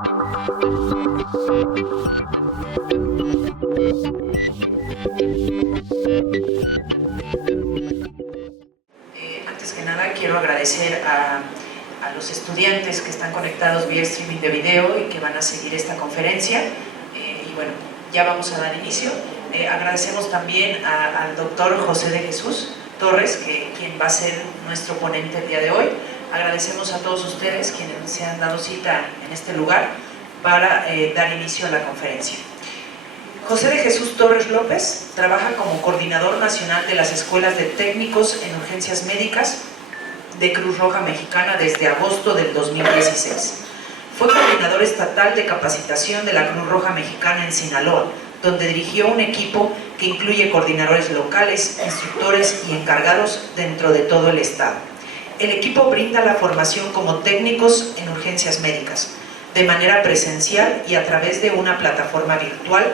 Antes que nada quiero agradecer a los estudiantes que están conectados vía streaming de video y que van a seguir esta conferencia. Y bueno, ya vamos a dar inicio. Agradecemos también al doctor José de Jesús Torres, quien va a ser nuestro ponente el día de hoy. Agradecemos a todos ustedes quienes se han dado cita en este lugar para dar inicio a la conferencia. José de Jesús Torres López trabaja como coordinador nacional de las escuelas de técnicos en urgencias médicas de Cruz Roja Mexicana desde agosto del 2016. Fue coordinador estatal de capacitación de la Cruz Roja Mexicana en Sinaloa, donde dirigió un equipo que incluye coordinadores locales, instructores y encargados dentro de todo el estado. El equipo brinda la formación como técnicos en urgencias médicas, de manera presencial y a través de una plataforma virtual.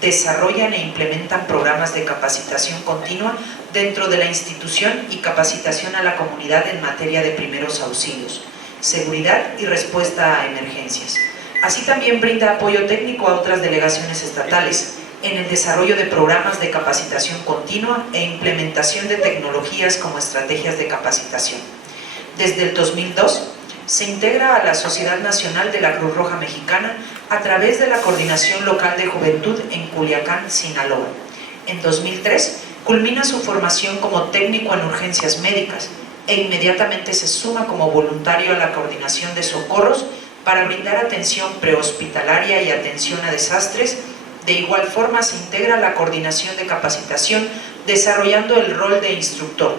Desarrollan e implementan programas de capacitación continua dentro de la institución y capacitación a la comunidad en materia de primeros auxilios, seguridad y respuesta a emergencias. Así también brinda apoyo técnico a otras delegaciones estatales en el desarrollo de programas de capacitación continua e implementación de tecnologías como estrategias de capacitación. Desde el 2002, se integra a la Sociedad Nacional de la Cruz Roja Mexicana a través de la Coordinación Local de Juventud en Culiacán, Sinaloa. En 2003, culmina su formación como técnico en urgencias médicas e inmediatamente se suma como voluntario a la coordinación de socorros para brindar atención prehospitalaria y atención a desastres. De igual forma, se integra a la coordinación de capacitación desarrollando el rol de instructor.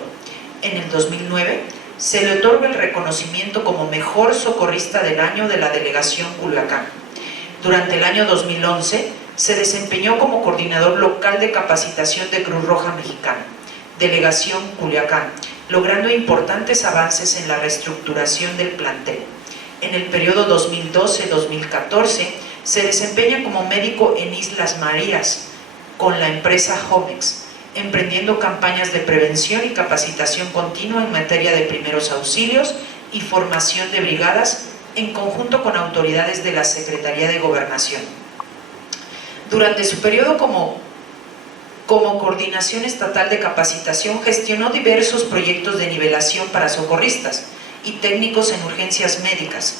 En el 2009, se le otorga el reconocimiento como Mejor Socorrista del Año de la Delegación Culiacán. Durante el año 2011, se desempeñó como coordinador local de capacitación de Cruz Roja Mexicana, Delegación Culiacán, logrando importantes avances en la reestructuración del plantel. En el periodo 2012-2014, se desempeña como médico en Islas Marías, con la empresa Homex, emprendiendo campañas de prevención y capacitación continua en materia de primeros auxilios y formación de brigadas en conjunto con autoridades de la Secretaría de Gobernación. Durante su periodo como Coordinación Estatal de Capacitación, gestionó diversos proyectos de nivelación para socorristas y técnicos en urgencias médicas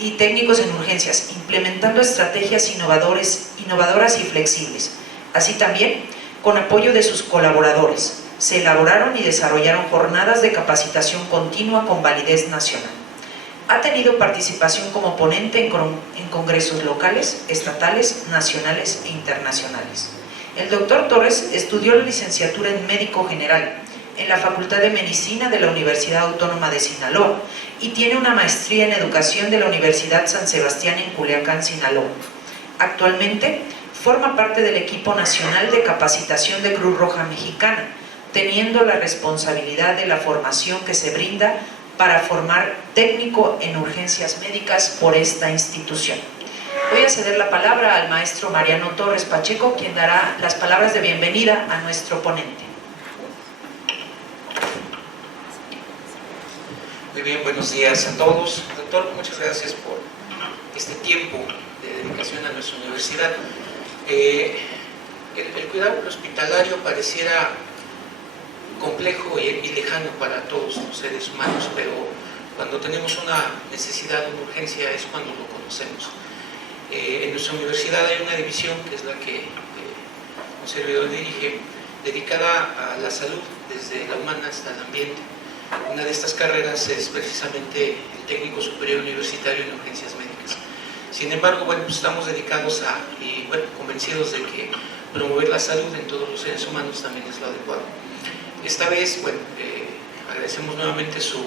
implementando estrategias innovadoras y flexibles. Así también, con apoyo de sus colaboradores, se elaboraron y desarrollaron jornadas de capacitación continua con validez nacional. Ha tenido participación como ponente en congresos locales, estatales, nacionales e internacionales. El doctor Torres estudió la licenciatura en Médico General en la Facultad de Medicina de la Universidad Autónoma de Sinaloa y tiene una maestría en Educación de la Universidad San Sebastián en Culiacán, Sinaloa. Actualmente, forma parte del equipo nacional de capacitación de Cruz Roja Mexicana, teniendo la responsabilidad de la formación que se brinda para formar técnico en urgencias médicas por esta institución. Voy a ceder la palabra al maestro Mariano Torres Pacheco, quien dará las palabras de bienvenida a nuestro ponente. Muy bien, buenos días a todos. Doctor, muchas gracias por este tiempo de dedicación a nuestra universidad. El cuidado hospitalario pareciera complejo y lejano para todos los seres humanos, pero cuando tenemos una necesidad, una urgencia, es cuando lo conocemos. En nuestra universidad hay una división, que es la que un servidor dirige, dedicada a la salud, desde la humana hasta el ambiente. Una de estas carreras es precisamente el técnico superior universitario en urgencias médicas. Sin embargo, bueno, pues estamos dedicados y convencidos de que promover la salud en todos los seres humanos también es lo adecuado. Esta vez, bueno, agradecemos nuevamente su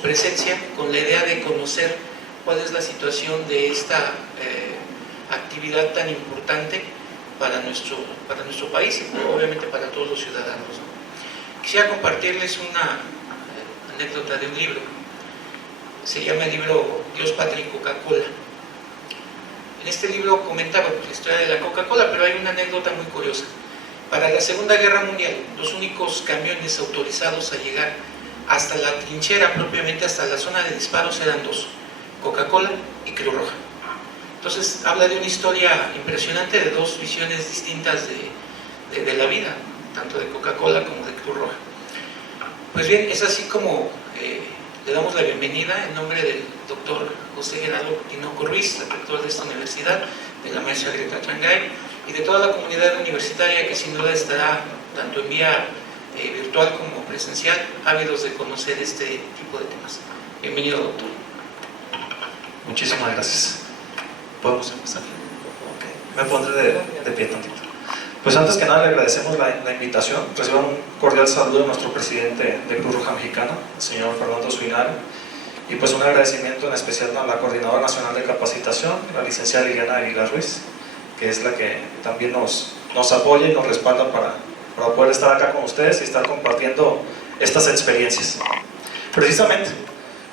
presencia con la idea de conocer cuál es la situación de esta actividad tan importante para nuestro país y obviamente para todos los ciudadanos. Quisiera compartirles una anécdota de un libro. Se llama el libro Dios, Patria y Coca-Cola. En este libro comentaba la historia de la Coca-Cola, pero hay una anécdota muy curiosa. Para la Segunda Guerra Mundial, los únicos camiones autorizados a llegar hasta la trinchera, propiamente hasta la zona de disparos, eran dos. Coca-Cola y Cruz Roja. Entonces habla de una historia impresionante de dos visiones distintas de la vida, tanto de Coca-Cola como de Cruz Roja. Pues bien, es así como le damos la bienvenida en nombre del doctor José Gerardo Tinoco Ruiz, rector de esta universidad, de la maestra Greta Changay y de toda la comunidad universitaria que sin duda estará tanto en vía virtual como presencial, ávidos de conocer este tipo de temas. Bienvenido, doctor. Muchísimas gracias. ¿Podemos empezar? Okay. Me pondré de pie tantito. Pues antes que nada le agradecemos la invitación. Reciban un cordial saludo de nuestro presidente de Cruz Roja Mexicana, el señor Fernando Suinari, y pues un agradecimiento en especial a la Coordinadora Nacional de Capacitación, la licenciada Liliana Aguilar Ruiz, que es la que también nos apoya y nos respalda para poder estar acá con ustedes y estar compartiendo estas experiencias. Precisamente,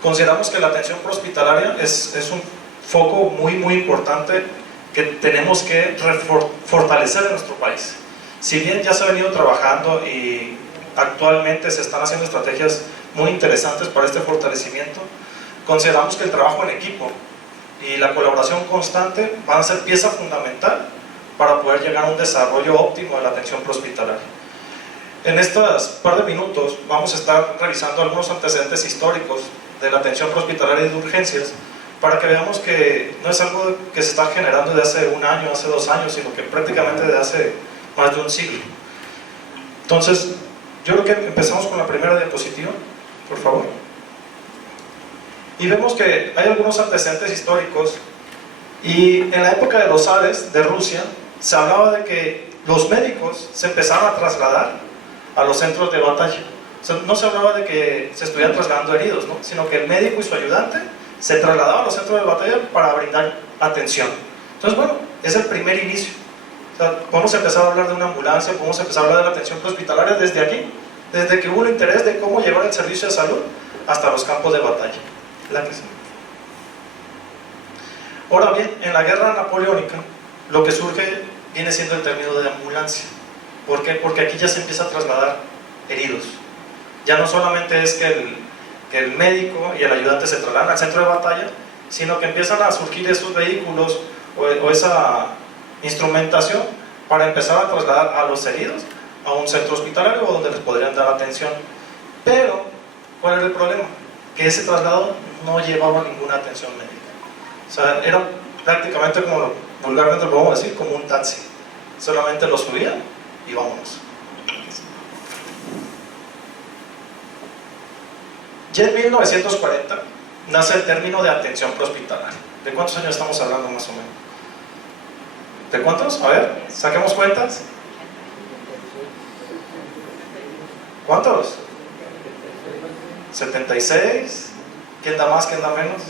consideramos que la atención prehospitalaria es un foco muy importante que tenemos que fortalecer en nuestro país. Si bien ya se ha venido trabajando y actualmente se están haciendo estrategias muy interesantes para este fortalecimiento, consideramos que el trabajo en equipo y la colaboración constante van a ser pieza fundamental para poder llegar a un desarrollo óptimo de la atención prehospitalaria. En estos par de minutos vamos a estar revisando algunos antecedentes históricos de la atención prehospitalaria y de urgencias, para que veamos que no es algo que se está generando de hace un año, hace 2 años, sino que prácticamente de hace más de un siglo. Entonces, yo creo que empezamos con la primera diapositiva, por favor. Y vemos que hay algunos antecedentes históricos, y en la época de los zares de Rusia, se hablaba de que los médicos se empezaron a trasladar a los centros de batalla. O sea, no se hablaba de que se estuvieran trasladando heridos, ¿no? Sino que el médico y su ayudante se trasladaban a los centros de batalla para brindar atención. Entonces, bueno, es el primer inicio. O sea, podemos empezar a hablar de una ambulancia, podemos empezar a hablar de la atención prehospitalaria desde aquí, desde que hubo el interés de cómo llevar el servicio de salud hasta los campos de batalla. Ahora bien, en la guerra napoleónica, lo que surge viene siendo el término de ambulancia. ¿Por qué? Porque aquí ya se empieza a trasladar heridos. Ya no solamente es que el médico y el ayudante se trasladan al centro de batalla, sino que empiezan a surgir esos vehículos o esa instrumentación para empezar a trasladar a los heridos a un centro hospitalario donde les podrían dar atención. Pero, ¿cuál era el problema? Que ese traslado no llevaba ninguna atención médica. O sea, era prácticamente, como vulgarmente lo podemos decir, como un taxi. Solamente lo subían y vámonos. Ya en 1940 nace el término de atención prehospitalaria. ¿De cuántos años estamos hablando más o menos? ¿De cuántos? A ver, saquemos cuentas. ¿Cuántos? 76. ¿Quién da más, quién da menos?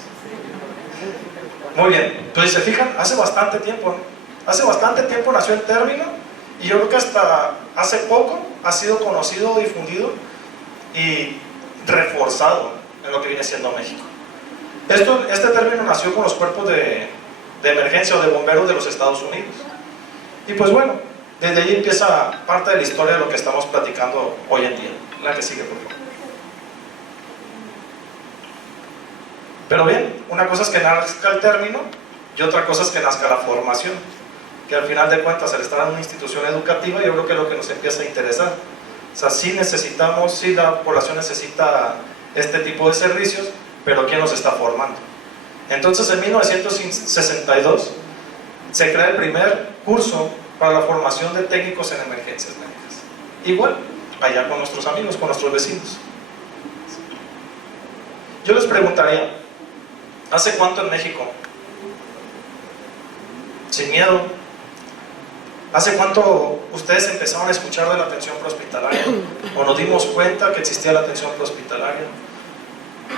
Muy bien, entonces se fijan, hace bastante tiempo, ¿no? Hace bastante tiempo nació el término, y yo creo que hasta hace poco ha sido conocido, difundido y reforzado en lo que viene siendo México. Este término nació con los cuerpos de emergencia o de bomberos de los Estados Unidos. Y pues bueno, desde ahí empieza parte de la historia de lo que estamos platicando hoy en día. La que sigue, por favor. Pero bien, una cosa es que nazca el término y otra cosa es que nazca la formación, que al final de cuentas, al estar en una institución educativa, yo creo que es lo que nos empieza a interesar. O sea, sí necesitamos, sí la población necesita este tipo de servicios, pero ¿quién los está formando? Entonces, en 1962 se crea el primer curso para la formación de técnicos en emergencias médicas. Igual, allá con nuestros amigos, con nuestros vecinos. Yo les preguntaría, ¿hace cuánto en México? Sin miedo. ¿Hace cuánto ustedes empezaron a escuchar de la atención prehospitalaria? ¿O nos dimos cuenta que existía la atención prehospitalaria?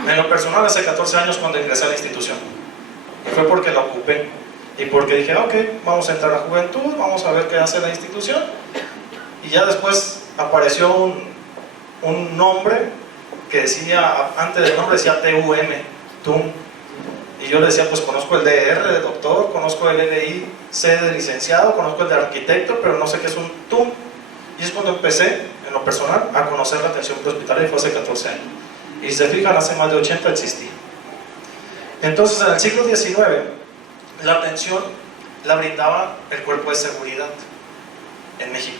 En lo personal, hace 14 años cuando ingresé a la institución. Y fue porque la ocupé. Y porque dije, ok, vamos a entrar a juventud, vamos a ver qué hace la institución. Y ya después apareció un nombre que decía, antes del nombre decía TUM. Y yo le decía, pues conozco el DR de doctor, conozco el LIC de licenciado, conozco el de arquitecto, pero no sé qué es un TUM. Y es cuando empecé, en lo personal, a conocer la atención prehospitalaria, y fue hace 14 años. Y si se fijan, hace más de 80 existía. Entonces, en el siglo XIX, la atención la brindaba el cuerpo de seguridad en México.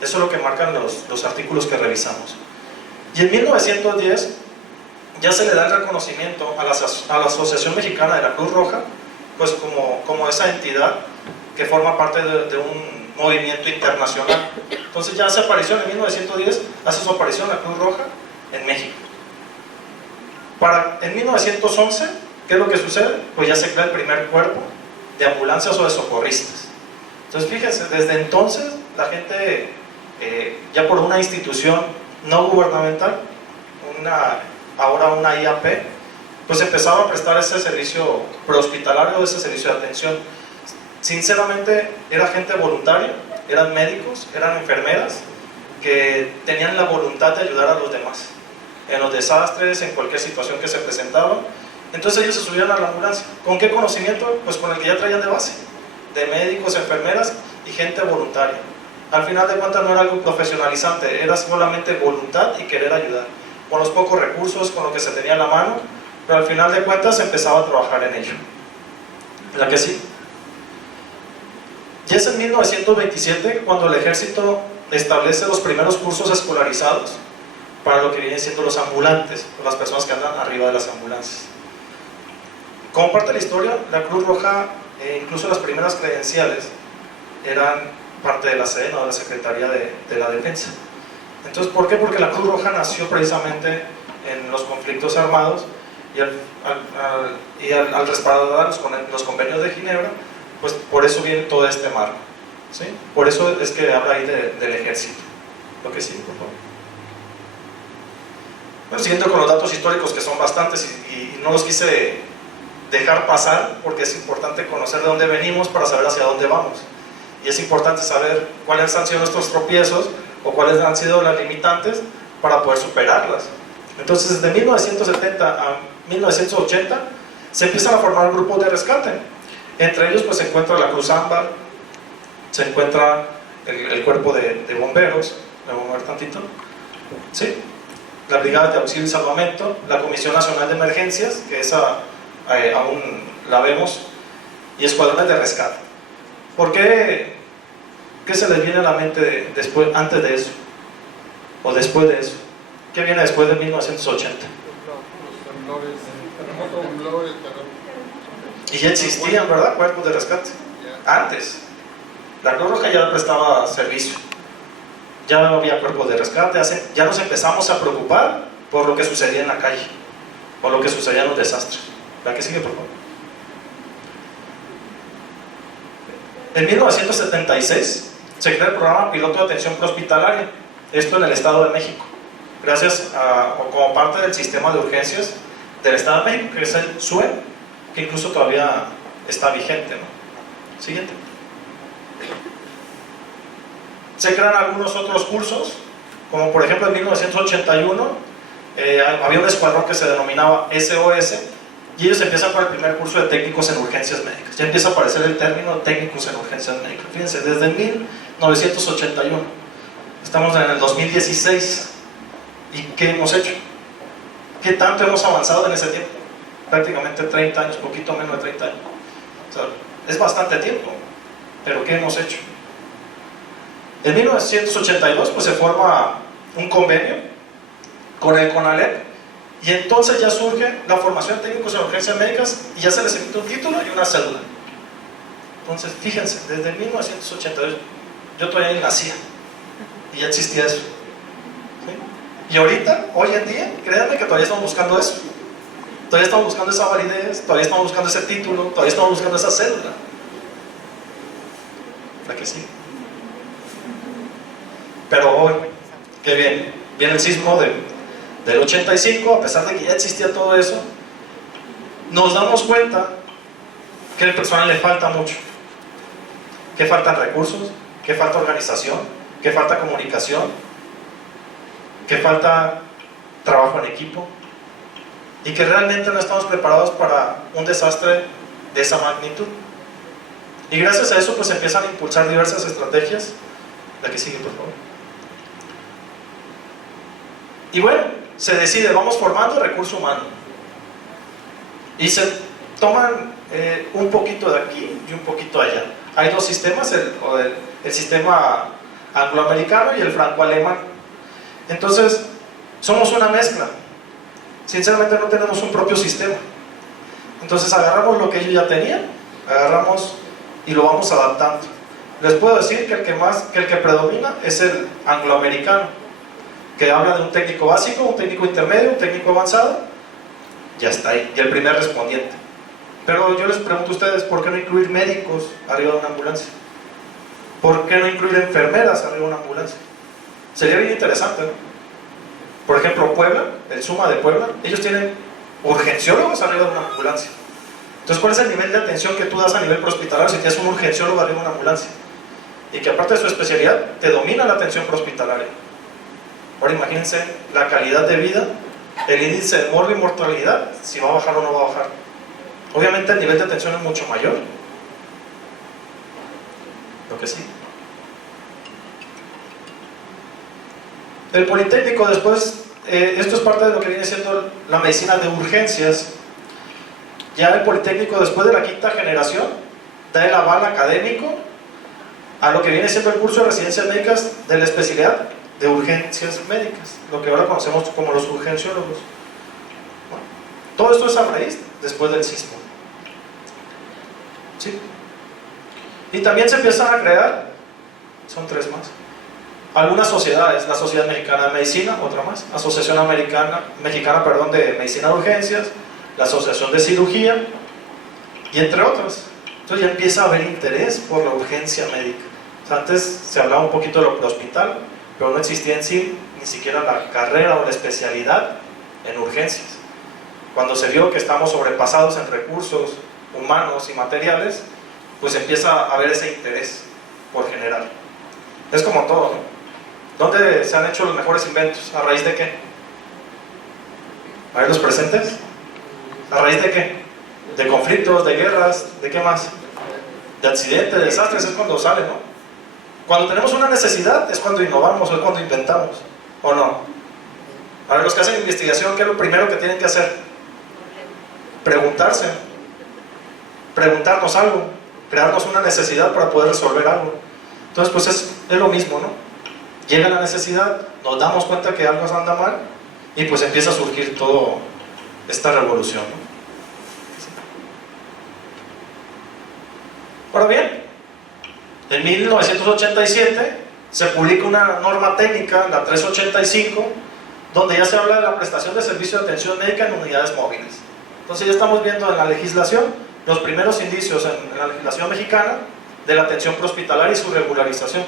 Eso es lo que marcan los artículos que revisamos. Y en 1910 ya se le da el reconocimiento a la Asociación Mexicana de la Cruz Roja, pues como esa entidad que forma parte de un movimiento internacional. Entonces ya hace aparición en 1910, hace su aparición la Cruz Roja en México. En 1911, ¿qué es lo que sucede? Pues ya se crea el primer cuerpo de ambulancias o de socorristas. Entonces fíjense, desde entonces la gente, ya por una institución no gubernamental, ahora una IAP, pues empezaba a prestar ese servicio prehospitalario, ese servicio de atención. Sinceramente era gente voluntaria, eran médicos, eran enfermeras que tenían la voluntad de ayudar a los demás en los desastres, en cualquier situación que se presentaba. Entonces ellos se subían a la ambulancia. ¿Con qué conocimiento? Pues con el que ya traían de base, de médicos, enfermeras y gente voluntaria. Al final de cuentas no era algo profesionalizante, era solamente voluntad y querer ayudar, con los pocos recursos, con lo que se tenía a la mano, pero al final de cuentas se empezaba a trabajar en ello. ¿Verdad que sí? Y es en 1927 cuando el ejército establece los primeros cursos escolarizados para lo que vienen siendo los ambulantes, las personas que andan arriba de las ambulancias. Como parte de la historia, la Cruz Roja, incluso las primeras credenciales, eran parte de la SEDENA o de la Secretaría de la Defensa. Entonces, ¿por qué? Porque la Cruz Roja nació precisamente en los conflictos armados y al respaldar los convenios de Ginebra, pues por eso viene todo este marco, ¿sí? Por eso es que habla ahí del ejército. Lo que sí, por favor. Bueno, siguiendo con los datos históricos, que son bastantes y no los quise dejar pasar porque es importante conocer de dónde venimos para saber hacia dónde vamos. Y es importante saber cuáles han sido nuestros tropiezos o cuáles han sido las limitantes para poder superarlas. Entonces, desde 1970 a 1980 se empiezan a formar grupos de rescate. Entre ellos pues se encuentra la Cruz Ámbar, se encuentra el cuerpo de bomberos, ¿me voy a mover tantito? ¿Sí? La Brigada de Auxilio y Salvamento, la Comisión Nacional de Emergencias, que esa aún la vemos, y escuadrones de rescate. ¿Por qué? ¿Qué se les viene a la mente antes de eso? ¿O después de eso? ¿Qué viene después de 1980? Los temblores, terremoto, Y ya existían, ¿verdad? Cuerpos de rescate. Antes. La Cruz Roja ya prestaba servicio. Ya había cuerpos de rescate. Ya nos empezamos a preocupar por lo que sucedía en la calle, por lo que sucedía en los desastres. ¿La que sigue, por favor? En 1976 se crea el programa Piloto de Atención Prehospitalaria, esto en el Estado de México, o como parte del sistema de urgencias del Estado de México, que es el SUE, que incluso todavía está vigente, ¿no? Siguiente. Se crean algunos otros cursos, como por ejemplo en 1981 había un escuadrón que se denominaba SOS, y ellos empiezan con el primer curso de técnicos en urgencias médicas. Ya empieza a aparecer el término técnicos en urgencias médicas. Fíjense, desde 1981. Estamos en el 2016. ¿Y qué hemos hecho? ¿Qué tanto hemos avanzado en ese tiempo? Prácticamente 30 años, poquito menos de 30 años. O sea, es bastante tiempo. Pero ¿qué hemos hecho? En 1982 pues, se forma un convenio con el CONALEP. Y entonces ya surge la formación de técnicos en urgencias médicas y ya se les emite un título y una cédula. Entonces, fíjense, desde 1982 yo todavía ni nacía y ya existía eso. ¿Sí? Y ahorita, hoy en día, créanme que todavía estamos buscando eso. Todavía estamos buscando esa validez, todavía estamos buscando ese título, todavía estamos buscando esa cédula. ¿La que sí? Pero hoy, que viene el sismo del 85, a pesar de que ya existía todo eso, nos damos cuenta que al personal le falta mucho, que faltan recursos, que falta organización, que falta comunicación, que falta trabajo en equipo y que realmente no estamos preparados para un desastre de esa magnitud. Y gracias a eso pues empiezan a impulsar diversas estrategias. La que sigue, por favor. Y bueno, se decide, vamos formando recurso humano. Y se toman un poquito de aquí y un poquito de allá. Hay dos sistemas, el sistema angloamericano y el franco-alemán. Entonces, somos una mezcla. Sinceramente no tenemos un propio sistema. Entonces agarramos lo que ellos ya tenían, agarramos y lo vamos adaptando. Les puedo decir que el que predomina es el angloamericano, que habla de un técnico básico, un técnico intermedio, un técnico avanzado, ya está ahí, y el primer respondiente. Pero yo les pregunto a ustedes, ¿por qué no incluir médicos arriba de una ambulancia? ¿Por qué no incluir enfermeras arriba de una ambulancia? Sería bien interesante, ¿no? Por ejemplo, Puebla, el SUMA de Puebla, ellos tienen urgenciólogos arriba de una ambulancia. Entonces, ¿cuál es el nivel de atención que tú das a nivel prehospitalario si tienes un urgenciólogo arriba de una ambulancia? Y que aparte de su especialidad, te domina la atención prehospitalaria. Ahora imagínense la calidad de vida, el índice de morbo y mortalidad, si va a bajar o no va a bajar. Obviamente el nivel de atención es mucho mayor. Lo que sí. El Politécnico después, esto es parte de lo que viene siendo la medicina de urgencias. Ya el Politécnico después de la quinta generación da el aval académico a lo que viene siendo el curso de residencias médicas de la especialidad de urgencias médicas, lo que ahora conocemos como los urgenciólogos. Bueno, todo esto es a raíz después del sismo. ¿Sí? Y también se empiezan a crear, son tres más, algunas sociedades: la Sociedad Mexicana de Medicina, otra más, Asociación Mexicana de Medicina de Urgencias, la Asociación de Cirugía, y entre otras. Entonces ya empieza a haber interés por la urgencia médica. O sea, antes se hablaba un poquito de lo prehospital, pero no existía en sí ni siquiera la carrera o la especialidad en urgencias. Cuando se vio que estamos sobrepasados en recursos humanos y materiales, pues empieza a haber ese interés por generar. Es como todo, ¿no? ¿Dónde se han hecho los mejores inventos? ¿A raíz de qué? ¿A ver los presentes? ¿A raíz de qué? De conflictos, de guerras, ¿de qué más? De accidentes, de desastres, es cuando sale, ¿no? Cuando tenemos una necesidad es cuando innovamos, es cuando inventamos, ¿o no? A ver, los que hacen investigación, ¿qué es lo primero que tienen que hacer? Preguntarse, preguntarnos algo, crearnos una necesidad para poder resolver algo. Entonces, pues es lo mismo, ¿no? Llega la necesidad, nos damos cuenta que algo anda mal y pues empieza a surgir toda esta revolución, ¿no? Ahora bien, en 1987 se publica una norma técnica, la 385, donde ya se habla de la prestación de servicio de atención médica en unidades móviles. Entonces ya estamos viendo en la legislación los primeros indicios en la legislación mexicana de la atención prehospitalaria y su regularización.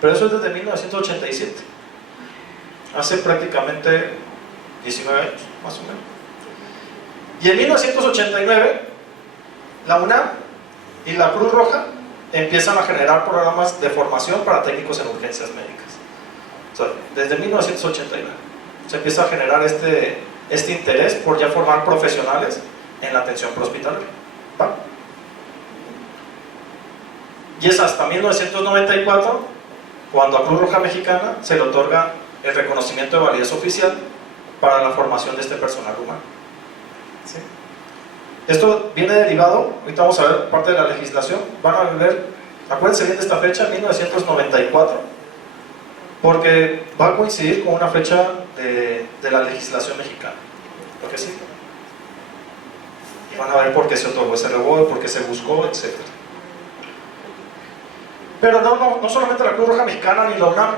Pero eso es desde 1987, hace prácticamente 19 años, más o menos. Y en 1989, la UNAM y la Cruz Roja empiezan a generar programas de formación para técnicos en urgencias médicas. O sea, desde 1989 se empieza a generar este interés por ya formar profesionales en la atención prehospitalaria. ¿Va? Y es hasta 1994 cuando a Cruz Roja Mexicana se le otorga el reconocimiento de validez oficial para la formación de este personal humano. ¿Sí? Esto viene derivado, ahorita vamos a ver parte de la legislación, van a ver, acuérdense bien de esta fecha, 1994, porque va a coincidir con una fecha de la legislación mexicana, ¿lo que sí? Y van a ver por qué se otorgó ese rebote, por qué se buscó, etc. Pero no solamente la Cruz Roja Mexicana ni la UNAM,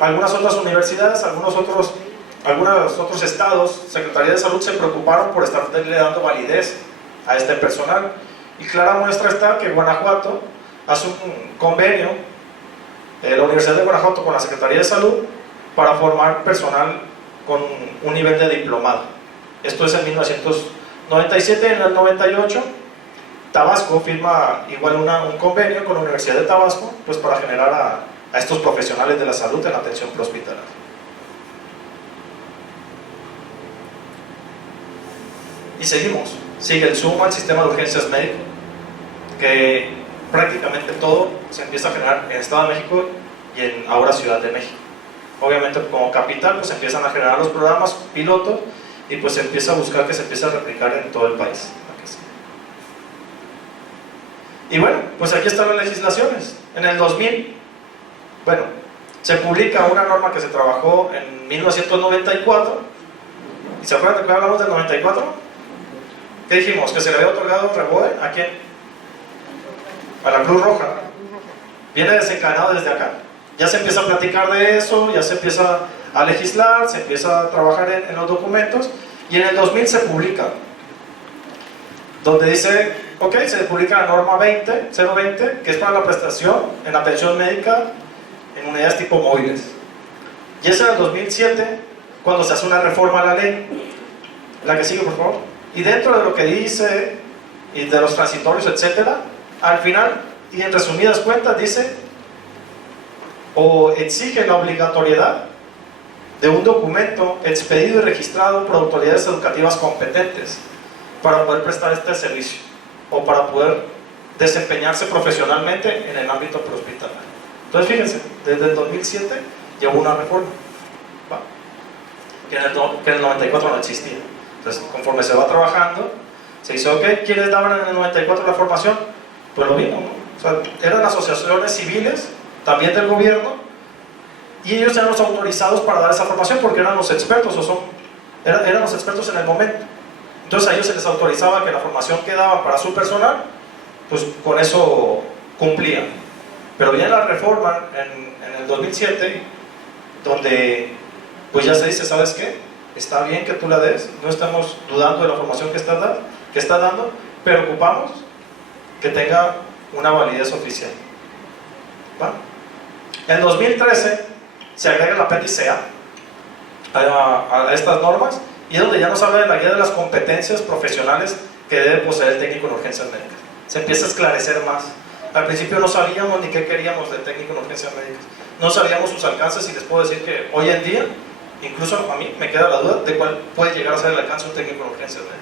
algunas otras universidades, algunos otros estados, Secretaría de Salud se preocuparon por estarle dando validez a este personal. Y clara muestra está que Guanajuato hace un convenio, la Universidad de Guanajuato con la Secretaría de Salud, para formar personal con un nivel de diplomado. Esto es en 1997. En el 98 Tabasco firma igual un convenio con la Universidad de Tabasco, pues para generar a estos profesionales de la salud en la atención prehospitalaria. Y seguimos, sigue el SUMA, el sistema de urgencias médico, que prácticamente todo se empieza a generar en el Estado de México y en ahora Ciudad de México. Obviamente como capital pues empiezan a generar los programas pilotos y pues se empieza a buscar que se empiece a replicar en todo el país. Y bueno, pues aquí están las legislaciones. En el 2000, bueno, se publica una norma que se trabajó en 1994. ¿Y se acuerdan de que hablamos del 94? ¿Qué dijimos? Que se le había otorgado reboe ¿a quién? A la Cruz Roja. Viene desencadenado desde acá. Ya se empieza a platicar de eso, ya se empieza a legislar, se empieza a trabajar en los documentos, y en el 2000 se publica, donde dice, ok, se publica la norma 020, que es para la prestación en atención médica en unidades tipo móviles. Y es en el 2007 cuando se hace una reforma a la ley. La que sigue, por favor. Y dentro de lo que dice, y de los transitorios, etcétera, al final, y en resumidas cuentas, dice, o exige la obligatoriedad de un documento expedido y registrado por autoridades educativas competentes para poder prestar este servicio o para poder desempeñarse profesionalmente en el ámbito prehospitalario. Entonces fíjense, desde el 2007 llevó una reforma, ¿va? que en el 94 no existía. Entonces conforme se va trabajando, se dice, ok, ¿quiénes daban en el 94 la formación? Pues lo mismo, ¿no? O sea, eran asociaciones civiles, también del gobierno, y ellos eran los autorizados para dar esa formación porque eran los expertos, eran los expertos en el momento. Entonces a ellos se les autorizaba que la formación que daban para su personal, pues con eso cumplían. Pero viene la reforma en el 2007, donde pues ya se dice, ¿sabes qué? Está bien que tú la des, no estamos dudando de la formación que está dando, pero ocupamos que tenga una validez oficial. ¿Va? En 2013 se agrega la PETICEA a estas normas, y es donde ya nos habla de la guía de las competencias profesionales que debe poseer el técnico en urgencias médicas. Se empieza a esclarecer más. Al principio no sabíamos ni qué queríamos del técnico en urgencias médicas, no sabíamos sus alcances, y les puedo decir que hoy en día, incluso a mí me queda la duda de cuál puede llegar a ser el alcance de un técnico en urgencias médicas.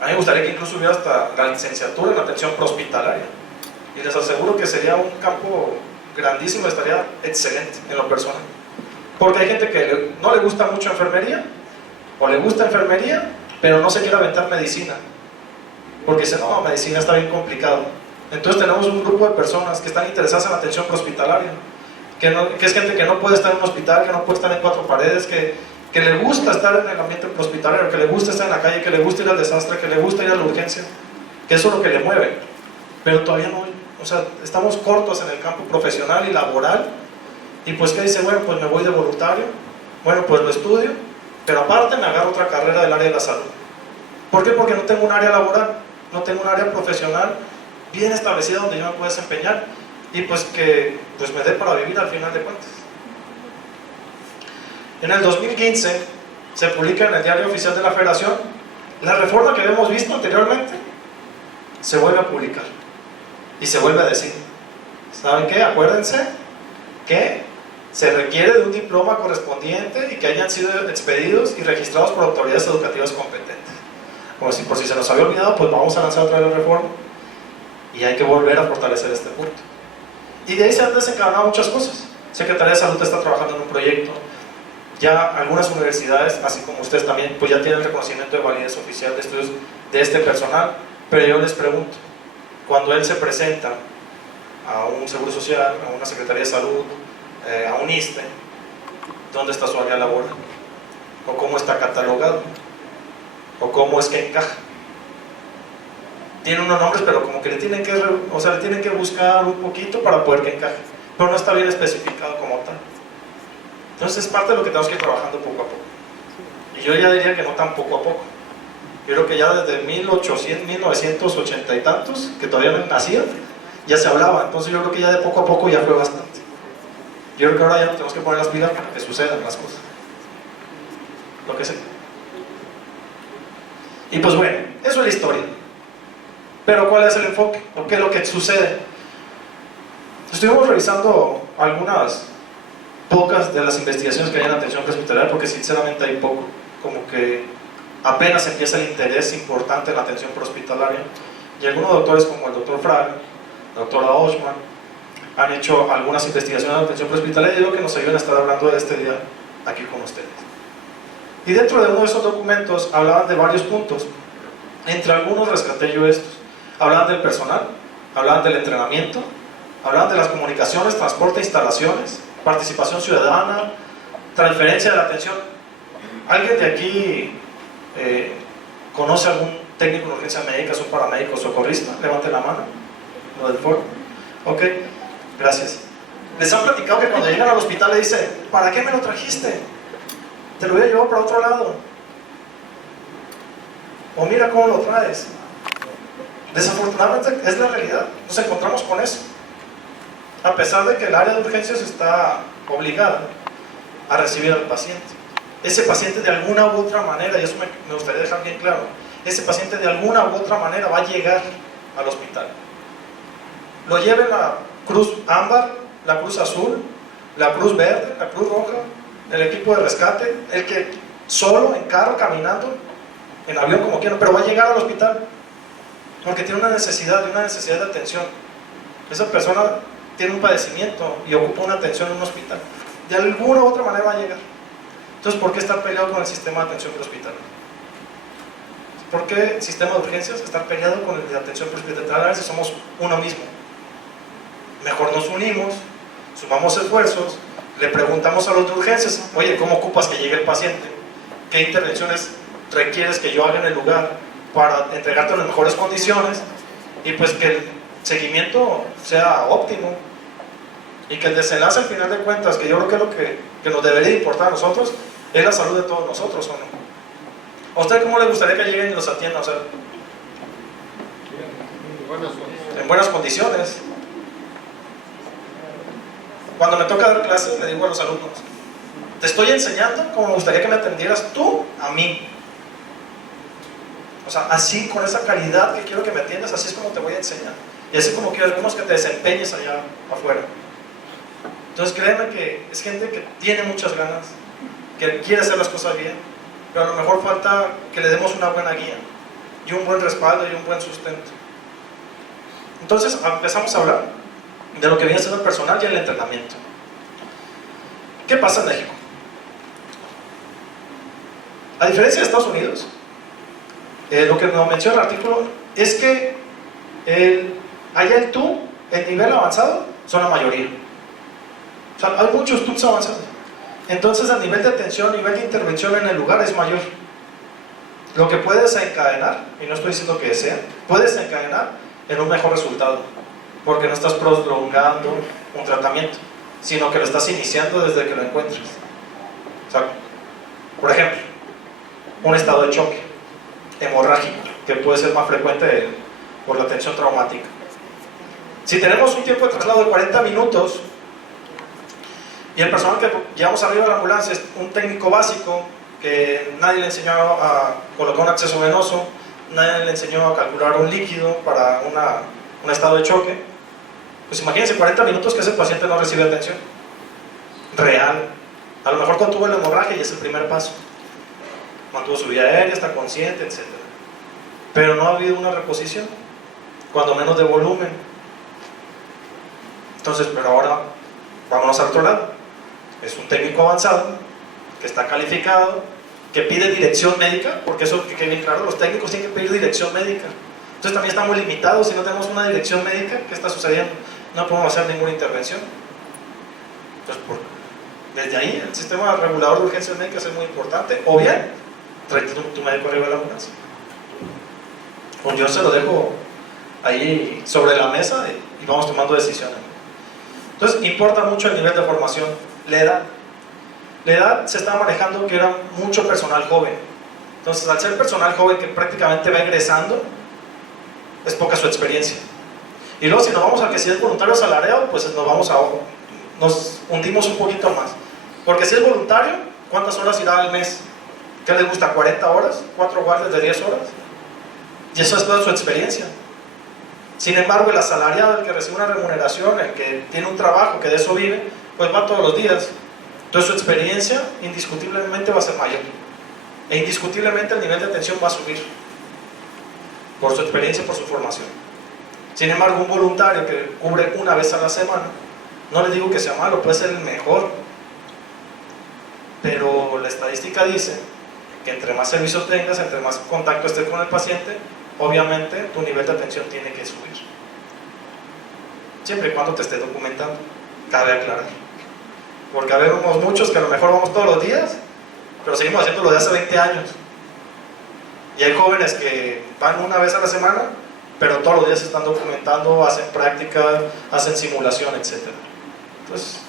A mí me gustaría que incluso hubiera hasta la licenciatura en atención prehospitalaria, y les aseguro que sería un campo grandísimo, estaría excelente en lo personal, porque hay gente que no le gusta mucho enfermería, o le gusta enfermería, pero no se quiere aventar medicina, porque dice, no, medicina está bien complicado. Entonces tenemos un grupo de personas que están interesadas en la atención prehospitalaria, que es gente que no puede estar en un hospital, que no puede estar en cuatro paredes, que le gusta estar en el ambiente prehospitalario, que le gusta estar en la calle, que le gusta ir al desastre, que le gusta ir a la urgencia, que eso es lo que le mueve. Pero todavía no, o sea, estamos cortos en el campo profesional y laboral, y pues ¿qué dice? Bueno, pues me voy de voluntario, bueno, pues lo estudio, pero aparte me agarro otra carrera del área de la salud. ¿Por qué? Porque no tengo un área laboral, no tengo un área profesional bien establecida donde yo me pueda desempeñar, y pues que pues me dé para vivir al final de cuentas. En el 2015 se publica en el Diario Oficial de la Federación la reforma que habíamos visto anteriormente, se vuelve a publicar y se vuelve a decir, ¿saben qué? Acuérdense que se requiere de un diploma correspondiente y que hayan sido expedidos y registrados por autoridades educativas competentes. Como si por si se nos había olvidado, pues vamos a lanzar otra vez la reforma y hay que volver a fortalecer este punto. Y de ahí se han desencadenado muchas cosas. Secretaría de Salud está trabajando en un proyecto, ya algunas universidades, así como ustedes también, pues ya tienen reconocimiento de validez oficial de estudios de este personal. Pero yo les pregunto, cuando él se presenta a un seguro social, a una Secretaría de Salud, a un ISSSTE, ¿dónde está su área laboral? ¿O cómo está catalogado? ¿O cómo es que encaja? Tiene unos nombres, pero como que le tienen que buscar un poquito para poder que encaje, pero no está bien especificado como tal. Entonces es parte de lo que tenemos que ir trabajando poco a poco, y yo ya diría que no tan poco a poco. Yo creo que ya desde 1980 y tantos, que todavía no nacían, ya se hablaba. Entonces yo creo que ya de poco a poco ya fue bastante. Yo creo que ahora ya tenemos que poner las pilas para que sucedan las cosas, lo que sea. Y pues bueno, eso es la historia. Pero ¿cuál es el enfoque? ¿O qué es lo que sucede? Estuvimos revisando algunas pocas de las investigaciones que hay en atención prehospitalaria, porque sinceramente hay poco, como que apenas empieza el interés importante en la atención prehospitalaria, y algunos doctores como el doctor Fraga, la doctora Oshman, han hecho algunas investigaciones en atención prehospitalaria, y es lo que nos ayudan a estar hablando de este día aquí con ustedes. Y dentro de uno de esos documentos hablaban de varios puntos, entre algunos rescaté yo estos. Hablaban del personal, hablaban del entrenamiento, hablaban de las comunicaciones, transporte, instalaciones, participación ciudadana, transferencia de la atención. ¿Alguien de aquí conoce algún técnico en urgencia médica, un paramédico, socorrista? Levante la mano. ¿Lo del foro? Ok, gracias. ¿Les han platicado que cuando llegan al hospital le dicen, ¿para qué me lo trajiste? Te lo voy a llevar para otro lado. O mira cómo lo traes. Desafortunadamente es la realidad. Nos encontramos con eso. A pesar de que el área de urgencias está obligada a recibir al paciente. Ese paciente de alguna u otra manera, y eso me gustaría dejar bien claro, ese paciente de alguna u otra manera va a llegar al hospital. Lo lleven la Cruz Ámbar, la Cruz Azul, la Cruz Verde, la Cruz Roja, el equipo de rescate, el que solo, en carro, caminando, en avión, como quieran, pero va a llegar al hospital porque tiene una necesidad de atención. Esa persona tiene un padecimiento y ocupa una atención en un hospital. De alguna u otra manera va a llegar. Entonces, ¿por qué estar peleado con el sistema de atención prehospitalaria? ¿Por qué el sistema de urgencias está peleado con el de atención prehospitalaria si somos uno mismo? Mejor nos unimos, sumamos esfuerzos, le preguntamos a los de urgencias, oye, ¿cómo ocupas que llegue el paciente? ¿Qué intervenciones requieres que yo haga en el lugar para entregarte en las mejores condiciones? Y pues que el seguimiento sea óptimo y que el desenlace al final de cuentas, que yo creo que es lo que nos debería importar a nosotros, es la salud de todos nosotros, ¿o no? ¿A usted cómo le gustaría que lleguen y los atiendan? O sea, en buenas condiciones. Cuando me toca dar clases, le digo a los alumnos, te estoy enseñando como me gustaría que me atendieras tú a mí. O sea, así, con esa calidad que quiero que me atiendas, así es como te voy a enseñar. Y así como quiero algunos que te desempeñes allá afuera. Entonces créeme que es gente que tiene muchas ganas, que quiere hacer las cosas bien, pero a lo mejor falta que le demos una buena guía y un buen respaldo y un buen sustento. Entonces empezamos a hablar de lo que viene siendo el personal y el entrenamiento. ¿Qué pasa en México? A diferencia de Estados Unidos, lo que nos menciona el artículo es que allá el TUM, el nivel avanzado, son la mayoría. O sea, hay muchos TUMs avanzados. Entonces el nivel de atención, el nivel de intervención en el lugar es mayor. Lo que puede desencadenar, y no estoy diciendo que sea, puede desencadenar en un mejor resultado, porque no estás prolongando un tratamiento, sino que lo estás iniciando desde que lo encuentras. O sea, por ejemplo, un estado de choque hemorrágico, que puede ser más frecuente por la tensión traumática. Si tenemos un tiempo de traslado de 40 minutos y el personal que llevamos arriba de la ambulancia es un técnico básico que nadie le enseñó a colocar un acceso venoso, nadie le enseñó a calcular un líquido para un estado de choque, pues imagínense 40 minutos que ese paciente no recibe atención real. A lo mejor contuvo la hemorragia y es el primer paso, mantuvo su vía aérea, está consciente, etc. Pero no ha habido una reposición, cuando menos de volumen. Entonces, pero ahora vámonos al otro lado. Es un técnico avanzado que está calificado, que pide dirección médica, porque eso que quede bien claro, los técnicos tienen que pedir dirección médica. Entonces también estamos limitados. Si no tenemos una dirección médica, ¿qué está sucediendo? No podemos hacer ninguna intervención. Entonces, desde ahí el sistema regulador de urgencias médicas es muy importante. O bien, trae tu médico arriba de la ambulancia. Pues yo se lo dejo ahí sobre la mesa y vamos tomando decisiones. Entonces importa mucho el nivel de formación. La edad. La edad se estaba manejando que era mucho personal joven. Entonces, al ser personal joven que prácticamente va egresando, es poca su experiencia. Y luego, si nos vamos a que si es voluntario asalariado, pues nos hundimos un poquito más. Porque si es voluntario, ¿cuántas horas irá al mes? ¿Qué le gusta? ¿40 horas? ¿4 guardias de 10 horas? Y eso es toda su experiencia. Sin embargo, el asalariado, el que recibe una remuneración, el que tiene un trabajo, que de eso vive, pues va todos los días. Entonces su experiencia indiscutiblemente va a ser mayor. E indiscutiblemente el nivel de atención va a subir. Por su experiencia, por su formación. Sin embargo, un voluntario que cubre una vez a la semana, no le digo que sea malo, puede ser el mejor. Pero la estadística dice que entre más servicios tengas, entre más contacto estés con el paciente, obviamente tu nivel de atención tiene que subir. Siempre y cuando te estés documentando, cabe aclarar. Porque habemos muchos que a lo mejor vamos todos los días, pero seguimos haciéndolo de hace 20 años. Y hay jóvenes que van una vez a la semana, pero todos los días se están documentando, hacen práctica, hacen simulación, etc. Entonces,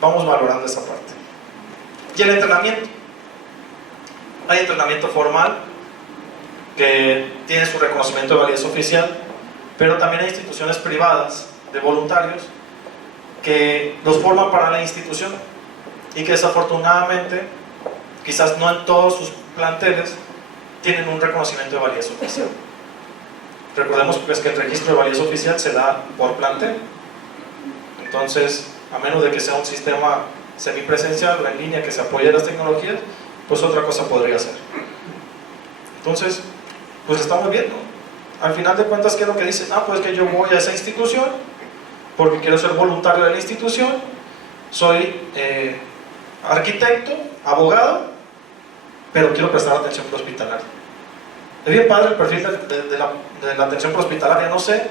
vamos valorando esa parte. Y el entrenamiento. Hay entrenamiento formal, que tiene su reconocimiento de validez oficial, pero también hay instituciones privadas de voluntarios que los forman para la institución y que desafortunadamente, quizás no en todos sus planteles, tienen un reconocimiento de validez oficial. Recordemos pues, que el registro de validez oficial se da por plantel. Entonces, a menos de que sea un sistema semipresencial o en línea que se apoye a las tecnologías, pues otra cosa podría ser. Entonces, pues estamos viendo. Al final de cuentas, ¿qué es lo que dicen? Pues que yo voy a esa institución porque quiero ser voluntario de la institución, soy arquitecto, abogado, pero quiero prestar atención prehospitalaria. Es bien padre el perfil de la atención prehospitalaria, no sé,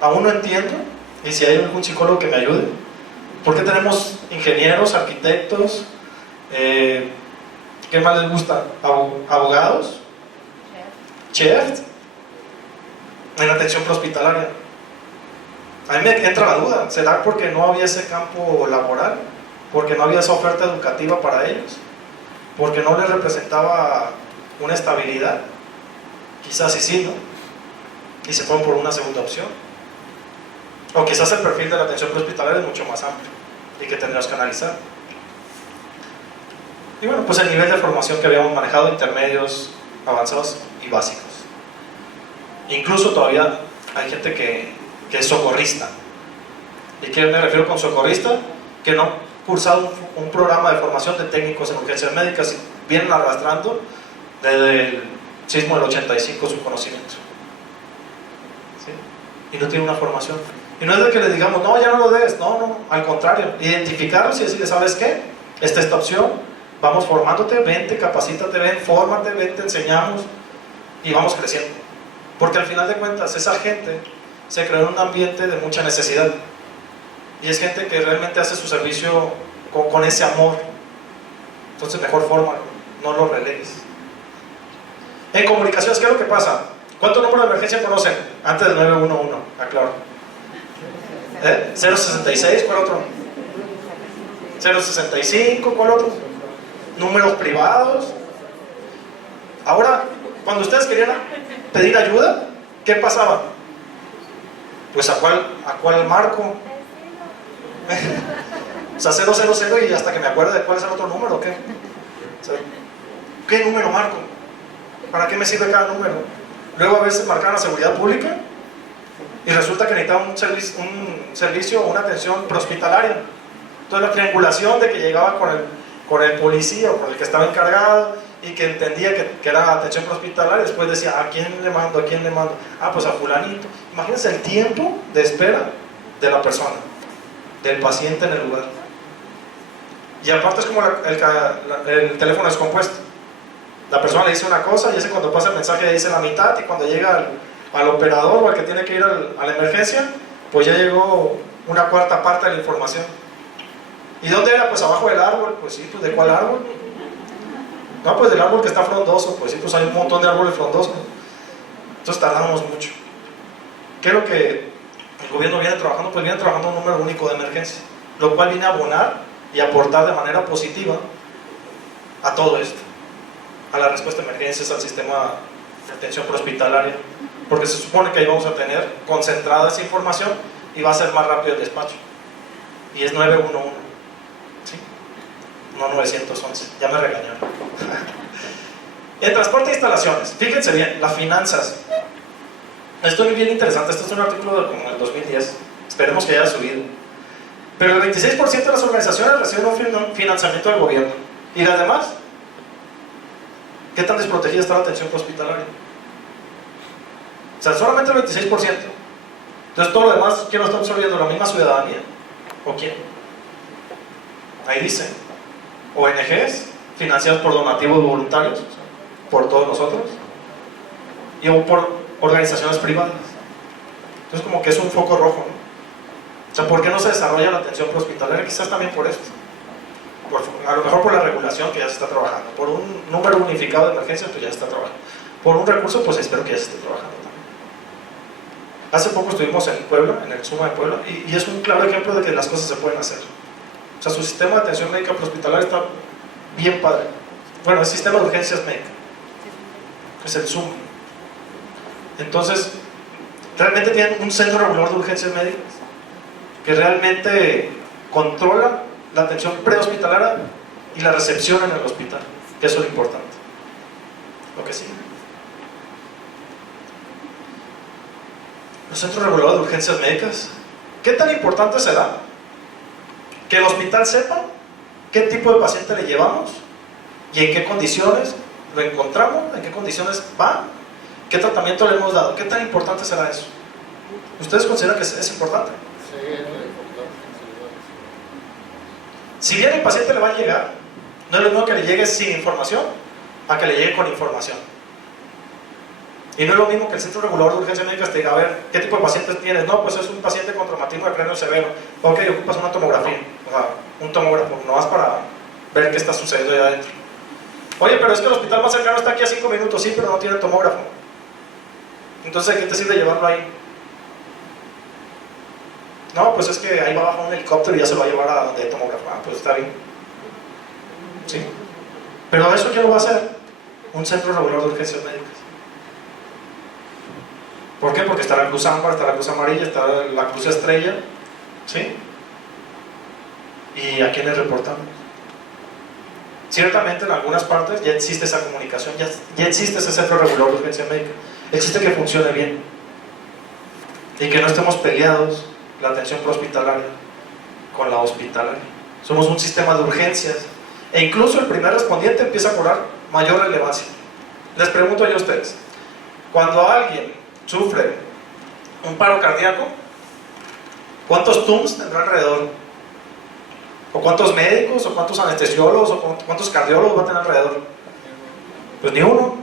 aún no entiendo, y si hay algún psicólogo que me ayude, ¿por qué tenemos ingenieros, arquitectos, qué más les gusta? Abogados, chefs, en atención prehospitalaria? A mí me entra la duda, ¿será porque no había ese campo laboral? ¿Porque no había esa oferta educativa para ellos? ¿Porque no les representaba una estabilidad? Quizás sí, ¿no? Y se fueron por una segunda opción. O quizás el perfil de la atención prehospitalaria es mucho más amplio y que tendrás que analizar. Y bueno, pues el nivel de formación que habíamos manejado, intermedios, avanzados y básicos. Incluso todavía hay gente que es socorrista. ¿Y qué me refiero con socorrista? Que no ha cursado un programa de formación de técnicos en urgencias médicas y vienen arrastrando desde el sismo del 85 su conocimiento. ¿Sí? Y no tiene una formación. Y no es de que les digamos, no, ya no lo des, no, al contrario, identificarlos y decirles, ¿sabes qué? Esta opción, vamos formándote, vente, capacítate, ven, fórmate, ven, te enseñamos y vamos creciendo. Porque al final de cuentas, esa gente se creó en un ambiente de mucha necesidad. Y es gente que realmente hace su servicio con ese amor. Entonces mejor fórmalo, no lo relegues. En comunicaciones, ¿qué es lo que pasa? ¿Cuántos números de emergencia conocen? Antes del 911, aclaro. 066, ¿cuál otro? 065, ¿cuál otro? Números privados. Ahora, cuando ustedes querían pedir ayuda, ¿qué pasaba? Pues ¿a cuál marco? O sea, 000 y hasta que me acuerde de cuál es el otro número, ¿qué? O sea, ¿qué número marco? ¿Para qué me sirve cada número? Luego a veces marcaban la seguridad pública y resulta que necesitaban un servicio o una atención prehospitalaria. Entonces la triangulación de que llegaba con el policía o con el que estaba encargado y que entendía que era atención prehospitalaria, después decía, ¿a quién le mando? ¿A quién le mando? Pues a fulanito. Imagínense el tiempo de espera de la persona, del paciente en el lugar. Y aparte es como el teléfono descompuesto. La persona le dice una cosa y ese cuando pasa el mensaje le dice la mitad, y cuando llega al operador o al que tiene que ir a la emergencia, pues ya llegó una cuarta parte de la información. ¿Y dónde era? Pues abajo del árbol. Pues sí, pues ¿de cuál árbol? No, pues del árbol que está frondoso. Pues sí, pues hay un montón de árboles frondosos. Entonces tardamos mucho. ¿Qué es lo que el gobierno viene trabajando? Pues viene trabajando un número único de emergencia, lo cual viene a abonar y aportar de manera positiva a todo esto, a la respuesta a emergencias, al sistema de atención prehospitalaria, porque se supone que ahí vamos a tener concentrada esa información y va a ser más rápido el despacho. Y es 911, ¿sí? No 911, ya me regañaron. En transporte e instalaciones, fíjense bien, las finanzas. Esto es bien interesante, este es un artículo como el 2010, esperemos que haya subido. Pero el 26% de las organizaciones reciben un financiamiento del gobierno. ¿Y las demás? ¿Qué tan desprotegida está la atención prehospitalaria? O sea, solamente el 26%. Entonces todo lo demás, ¿quién lo está absorbiendo? ¿La misma ciudadanía? ¿O quién? Ahí dice, ONGs financiadas por donativos voluntarios, por todos nosotros. o por organizaciones privadas. Entonces como que es un foco rojo, ¿no? O sea, ¿por qué no se desarrolla la atención prehospitalaria? Quizás también por esto. A lo mejor por la regulación que ya se está trabajando, por un número unificado de emergencias, pues ya se está trabajando. Por un recurso, pues espero que ya se esté trabajando también. Hace poco estuvimos en Puebla, en el Suma de Puebla, y es un claro ejemplo de que las cosas se pueden hacer. O sea, su sistema de atención médica prehospitalaria está bien padre. Bueno, el sistema de urgencias médicas es el SUM. Entonces, realmente tienen un centro regulador de urgencias médicas que realmente controla la atención prehospitalaria y la recepción en el hospital, que eso es lo importante. Lo que sigue. Los centros reguladores de urgencias médicas, ¿qué tan importante será que el hospital sepa qué tipo de paciente le llevamos y en qué condiciones lo encontramos, en qué condiciones va, qué tratamiento le hemos dado? ¿Qué tan importante será eso? ¿Ustedes consideran que es importante? Sí, es muy importante. Si bien el paciente le va a llegar, no es lo mismo que le llegue sin información a que le llegue con información. Y no es lo mismo que el centro regulador de urgencias médicas te diga, a ver, ¿qué tipo de pacientes tienes? No, pues es un paciente con traumatismo de cráneo severo. Ok, ocupas una tomografía, o sea, un tomógrafo, no vas para ver qué está sucediendo allá adentro. Oye, pero es que el hospital más cercano está aquí a 5 minutos, sí, pero no tiene tomógrafo. Entonces, ¿qué te sirve llevarlo ahí? No, pues es que ahí va a bajar un helicóptero y ya se lo va a llevar a donde hay tomógrafo. Ah, pues está bien. ¿Sí? Pero eso ¿quién lo va a hacer? Un centro regulador de urgencias médicas. ¿Por qué? Porque está la cruz ámbar, está la cruz amarilla, está la cruz estrella. ¿Sí? ¿Y a quiénes reportamos? Ciertamente en algunas partes ya existe esa comunicación, ya existe ese centro regulador de urgencia médica. Existe que funcione bien y que no estemos peleados la atención prehospitalaria con la hospitalaria. Somos un sistema de urgencias e incluso el primer respondiente empieza a cobrar mayor relevancia. Les pregunto yo a ustedes, cuando alguien sufre un paro cardíaco, ¿cuántos TUMS tendrá alrededor? ¿O cuántos médicos, o cuántos anestesiólogos, o cuántos cardiólogos va a tener alrededor? Pues ni uno.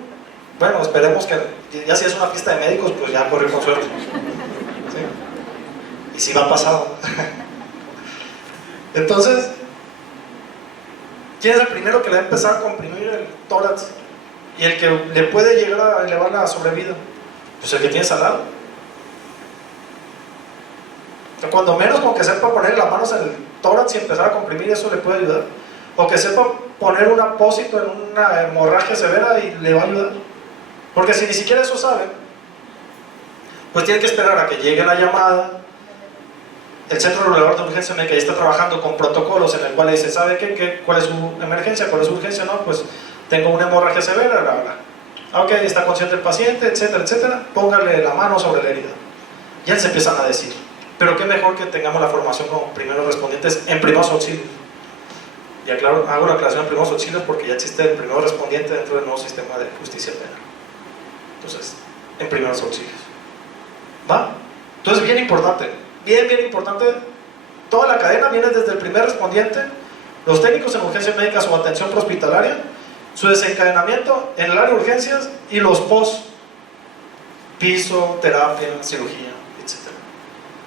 Bueno, esperemos que ya si es una fiesta de médicos, pues ya corrió con suerte. ¿Sí? Y si va pasado. Entonces, ¿quién es el primero que le va a empezar a comprimir el tórax? Y el que le puede llegar a elevar la sobrevida, pues el que tienes al lado. Cuando menos con que sepa poner las manos en el tórax y empezar a comprimir, eso le puede ayudar. O que sepa poner un apósito en una hemorragia severa y le va a ayudar. Porque si ni siquiera eso sabe, pues tiene que esperar a que llegue la llamada. El centro regulador de urgencia médica ya está trabajando con protocolos en el cual le dice, ¿sabe qué? ¿Cuál es su emergencia? ¿Cuál es su urgencia? No, pues tengo una hemorragia severa, bla, bla. Ok, está consciente el paciente, etcétera, etcétera. Póngale la mano sobre la herida. Ya se empiezan a decir. Pero qué mejor que tengamos la formación como primeros respondientes en primeros auxilios. Y aclaro, hago la aclaración en primeros auxilios porque ya existe el primer respondiente dentro del nuevo sistema de justicia penal. Entonces, en primeros auxilios. ¿Va? Entonces, bien importante, bien importante, toda la cadena viene desde el primer respondiente, los técnicos en urgencias médicas o atención prehospitalaria, su desencadenamiento en el área de urgencias y los post, piso, terapia, cirugía, etc.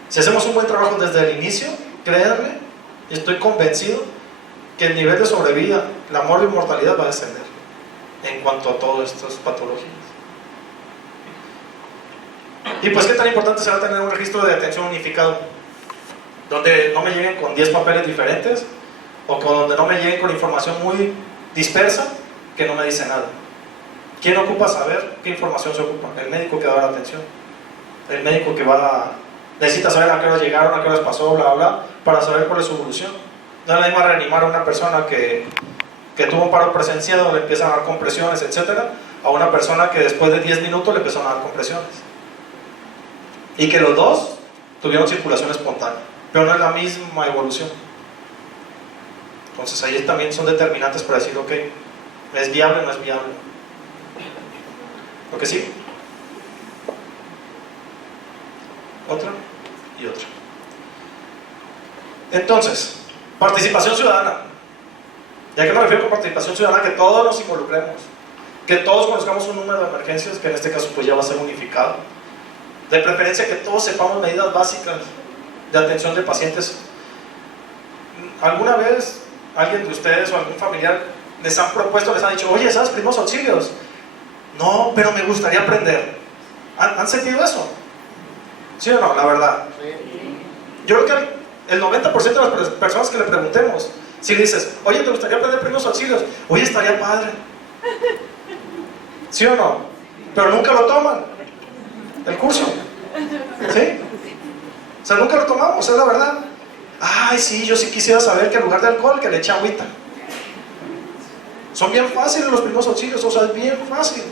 Si hacemos un buen trabajo desde el inicio, créanme, estoy convencido que el nivel de sobrevida, la muerte y mortalidad va a descender en cuanto a todas estas patologías. Y pues qué tan importante será tener un registro de atención unificado, donde no me lleguen con 10 papeles diferentes o donde no me lleguen con información muy dispersa que no me dice nada. ¿Quién ocupa saber qué información se ocupa? El médico que da la atención, el médico que necesita saber a qué horas llegaron, a qué horas pasó, bla, bla, para saber cuál es su evolución. No es la misma reanimar a una persona que tuvo un paro presenciado, le empiezan a dar compresiones, etcétera, a una persona que después de 10 minutos le empezaron a dar compresiones. Y que los dos tuvieron circulación espontánea, pero no es la misma evolución. Entonces ahí también son determinantes para decir, ok, ¿es viable o no es viable? ¿Lo que sí? Otra y otra. Entonces, participación ciudadana. ¿Y a qué me refiero con participación ciudadana? Que todos nos involucremos. que todos conozcamos un número de emergencias, que en este caso pues ya va a ser unificado. De preferencia que todos sepamos medidas básicas de atención de pacientes. ¿Alguna vez alguien de ustedes o algún familiar les han propuesto, les han dicho, oye, ¿sabes primeros auxilios? No, pero me gustaría aprender. ¿Han sentido eso? ¿Sí o no? La verdad. Yo creo que el 90% de las personas que le preguntemos, si le dices, oye, ¿te gustaría aprender primeros auxilios? Oye, estaría padre. ¿Sí o no? Pero nunca lo toman, el curso. ¿Sí? O sea, nunca lo tomamos, es la verdad. Ay, sí, yo sí quisiera saber que en lugar de alcohol, que le eche agüita. Son bien fáciles los primeros auxilios, o sea, es bien fácil.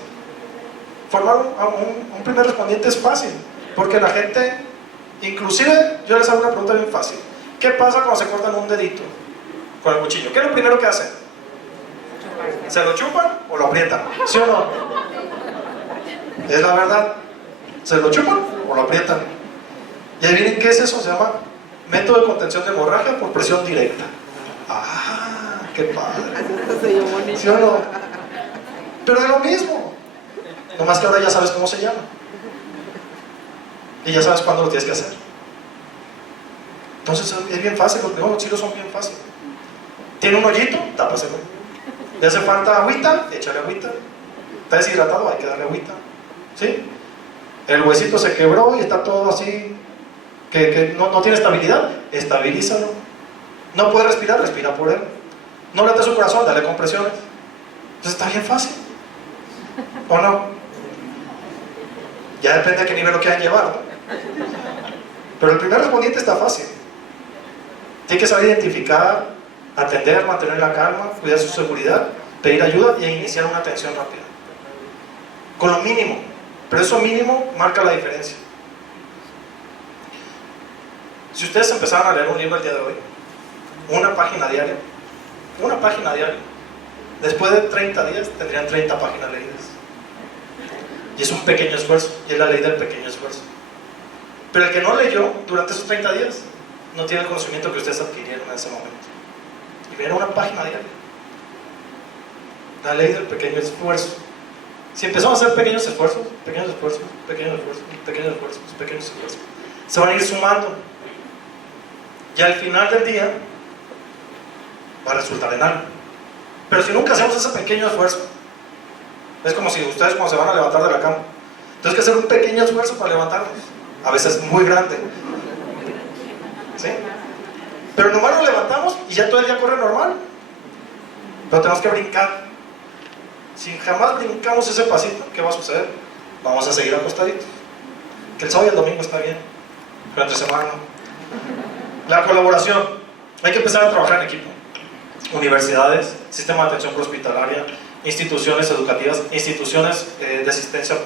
Formar un primer respondiente es fácil, porque la gente, inclusive, yo les hago una pregunta bien fácil. ¿Qué pasa cuando se cortan un dedito con el cuchillo? ¿Qué es lo primero que hacen? ¿Se lo chupan o lo aprietan? ¿Sí o no? Es la verdad. ¿Se lo chupan o lo aprietan? Y adivinen qué es eso, se llama método de contención de hemorragia por presión directa. ¡Ah! ¡Qué padre! ¿Sí o no? Pero es lo mismo. Nomás que ahora ya sabes cómo se llama. Y ya sabes cuándo lo tienes que hacer. Entonces es bien fácil, los primeros auxilios son bien fáciles. Tiene un hoyito, tápaselo. Le hace falta agüita, échale agüita. Está deshidratado, hay que darle agüita. ¿Sí? El huesito se quebró y está todo así, que no tiene estabilidad, estabilízalo. No puede respirar, respira por él. No late su corazón, dale compresiones. Entonces está bien fácil. ¿O no? Ya depende de qué nivel lo quieran llevar, ¿no? Pero el primer respondiente está fácil. Tiene que saber identificar, atender, mantener la calma, cuidar su seguridad, pedir ayuda e iniciar una atención rápida. Con lo mínimo. Pero eso mínimo marca la diferencia. Si ustedes empezaran a leer un libro el día de hoy, una página diaria, después de 30 días tendrían 30 páginas leídas. Y es un pequeño esfuerzo, y es la ley del pequeño esfuerzo. Pero el que no leyó durante esos 30 días no tiene el conocimiento que ustedes adquirieron en ese momento. Y leer una página diaria. La ley del pequeño esfuerzo. Si empezamos a hacer pequeños esfuerzos, se van a ir sumando. Y al final del día va a resultar en algo. Pero si nunca hacemos ese pequeño esfuerzo, es como si ustedes cuando se van a levantar de la cama, entonces hay que hacer un pequeño esfuerzo para levantarnos, a veces muy grande, ¿sí? Pero nomás nos levantamos y ya todo el día corre normal, pero tenemos que brincar. Si jamás brincamos ese pasito, ¿qué va a suceder? Vamos a seguir acostaditos. Que el sábado y el domingo está bien, pero entre semana no. La colaboración, hay que empezar a trabajar en equipo. Universidades, sistema de atención prehospitalaria, instituciones educativas, instituciones de asistencia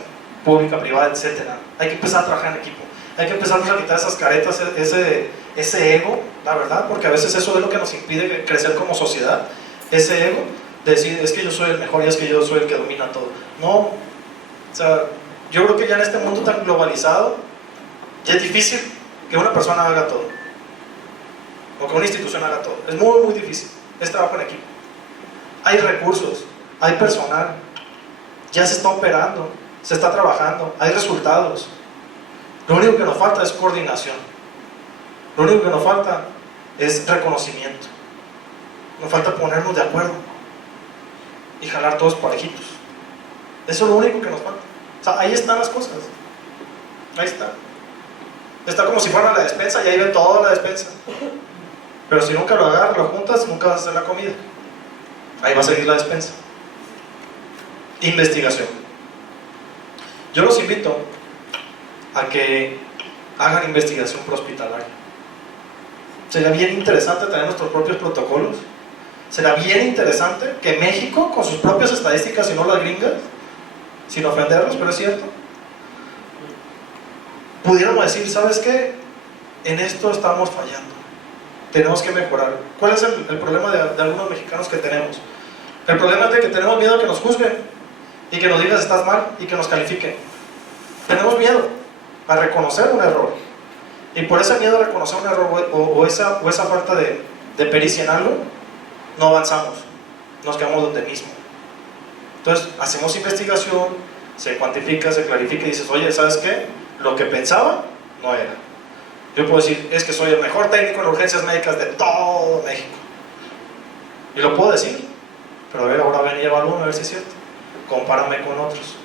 pública, privada, etc. Hay que empezar a trabajar en equipo. Hay que empezar a quitar esas caretas, ese ego, la verdad, porque a veces eso es lo que nos impide crecer como sociedad. Ese ego, de decir, es que yo soy el mejor y es que yo soy el que domina todo. No, o sea, yo creo que ya en este mundo tan globalizado, ya es difícil que una persona haga todo. O que una institución haga todo. Es muy, muy difícil. Es trabajo en equipo. Hay recursos, hay personal, ya se está operando, se está trabajando, hay resultados. Lo único que nos falta es coordinación. Lo único que nos falta es reconocimiento. Nos falta ponernos de acuerdo y jalar todos parejitos. Eso es lo único que nos falta. O sea, ahí están las cosas. Ahí está. Está como si fuera la despensa y ahí ve toda la despensa. Pero si nunca lo agarras, lo juntas, nunca vas a hacer la comida. Ahí va a seguir la despensa. Investigación. Yo los invito a que hagan investigación prehospitalaria. Sería bien interesante tener nuestros propios protocolos. Será bien interesante que México, con sus propias estadísticas y no las gringas, sin ofenderlos, pero es cierto, pudiéramos decir, ¿sabes qué? En esto estamos fallando. Tenemos que mejorar. ¿Cuál es el problema de algunos mexicanos que tenemos? El problema es de que tenemos miedo a que nos juzguen y que nos digan estás mal y que nos califiquen. Tenemos miedo a reconocer un error. Y por ese miedo a reconocer un error o esa falta de pericia en algo, no avanzamos. Nos quedamos donde mismo. Entonces, hacemos investigación, se cuantifica, se clarifica y dices, oye, ¿sabes qué? Lo que pensaba no era. Yo puedo decir, es que soy el mejor técnico en urgencias médicas de todo México. Y lo puedo decir, pero a ver, ahora ven y evalúame a ver si es cierto. Compárame con otros.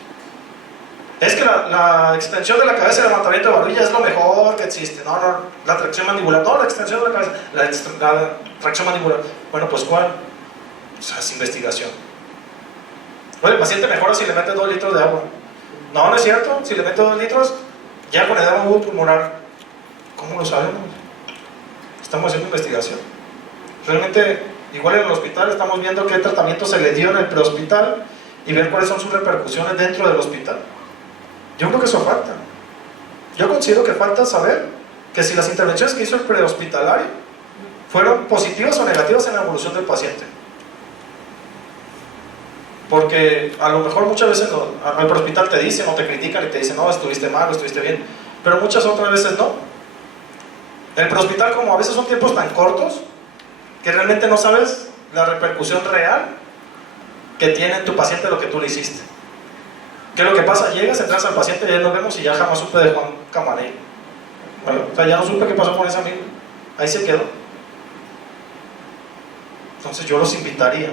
Es que la extensión de la cabeza y el levantamiento de barbilla es lo mejor que existe. No, la tracción mandibular, no, la extensión de la cabeza, la tracción mandibular. Bueno, pues ¿cuál? Pues es investigación. Oye, el paciente mejora si le mete 2 litros de agua. No, no es cierto. Si le mete 2 litros, ya con edema pulmonar. ¿Cómo lo sabemos? Estamos haciendo investigación. Realmente, igual en el hospital estamos viendo qué tratamiento se le dio en el prehospital y ver cuáles son sus repercusiones dentro del hospital. Yo creo que eso falta. Yo considero que falta saber que si las intervenciones que hizo el prehospitalario fueron positivas o negativas en la evolución del paciente. Porque a lo mejor muchas veces al prehospital te dicen o te critican y te dicen, no, estuviste mal o estuviste bien, pero muchas otras veces no. En el prehospital, como a veces son tiempos tan cortos que realmente no sabes la repercusión real que tiene en tu paciente lo que tú le hiciste. ¿Qué es lo que pasa? Llegas, entras al paciente y ya nos vemos y ya jamás supe de Juan Camarey. Bueno, o sea, ya no supe qué pasó con ese amigo. Ahí se quedó. Entonces yo los invitaría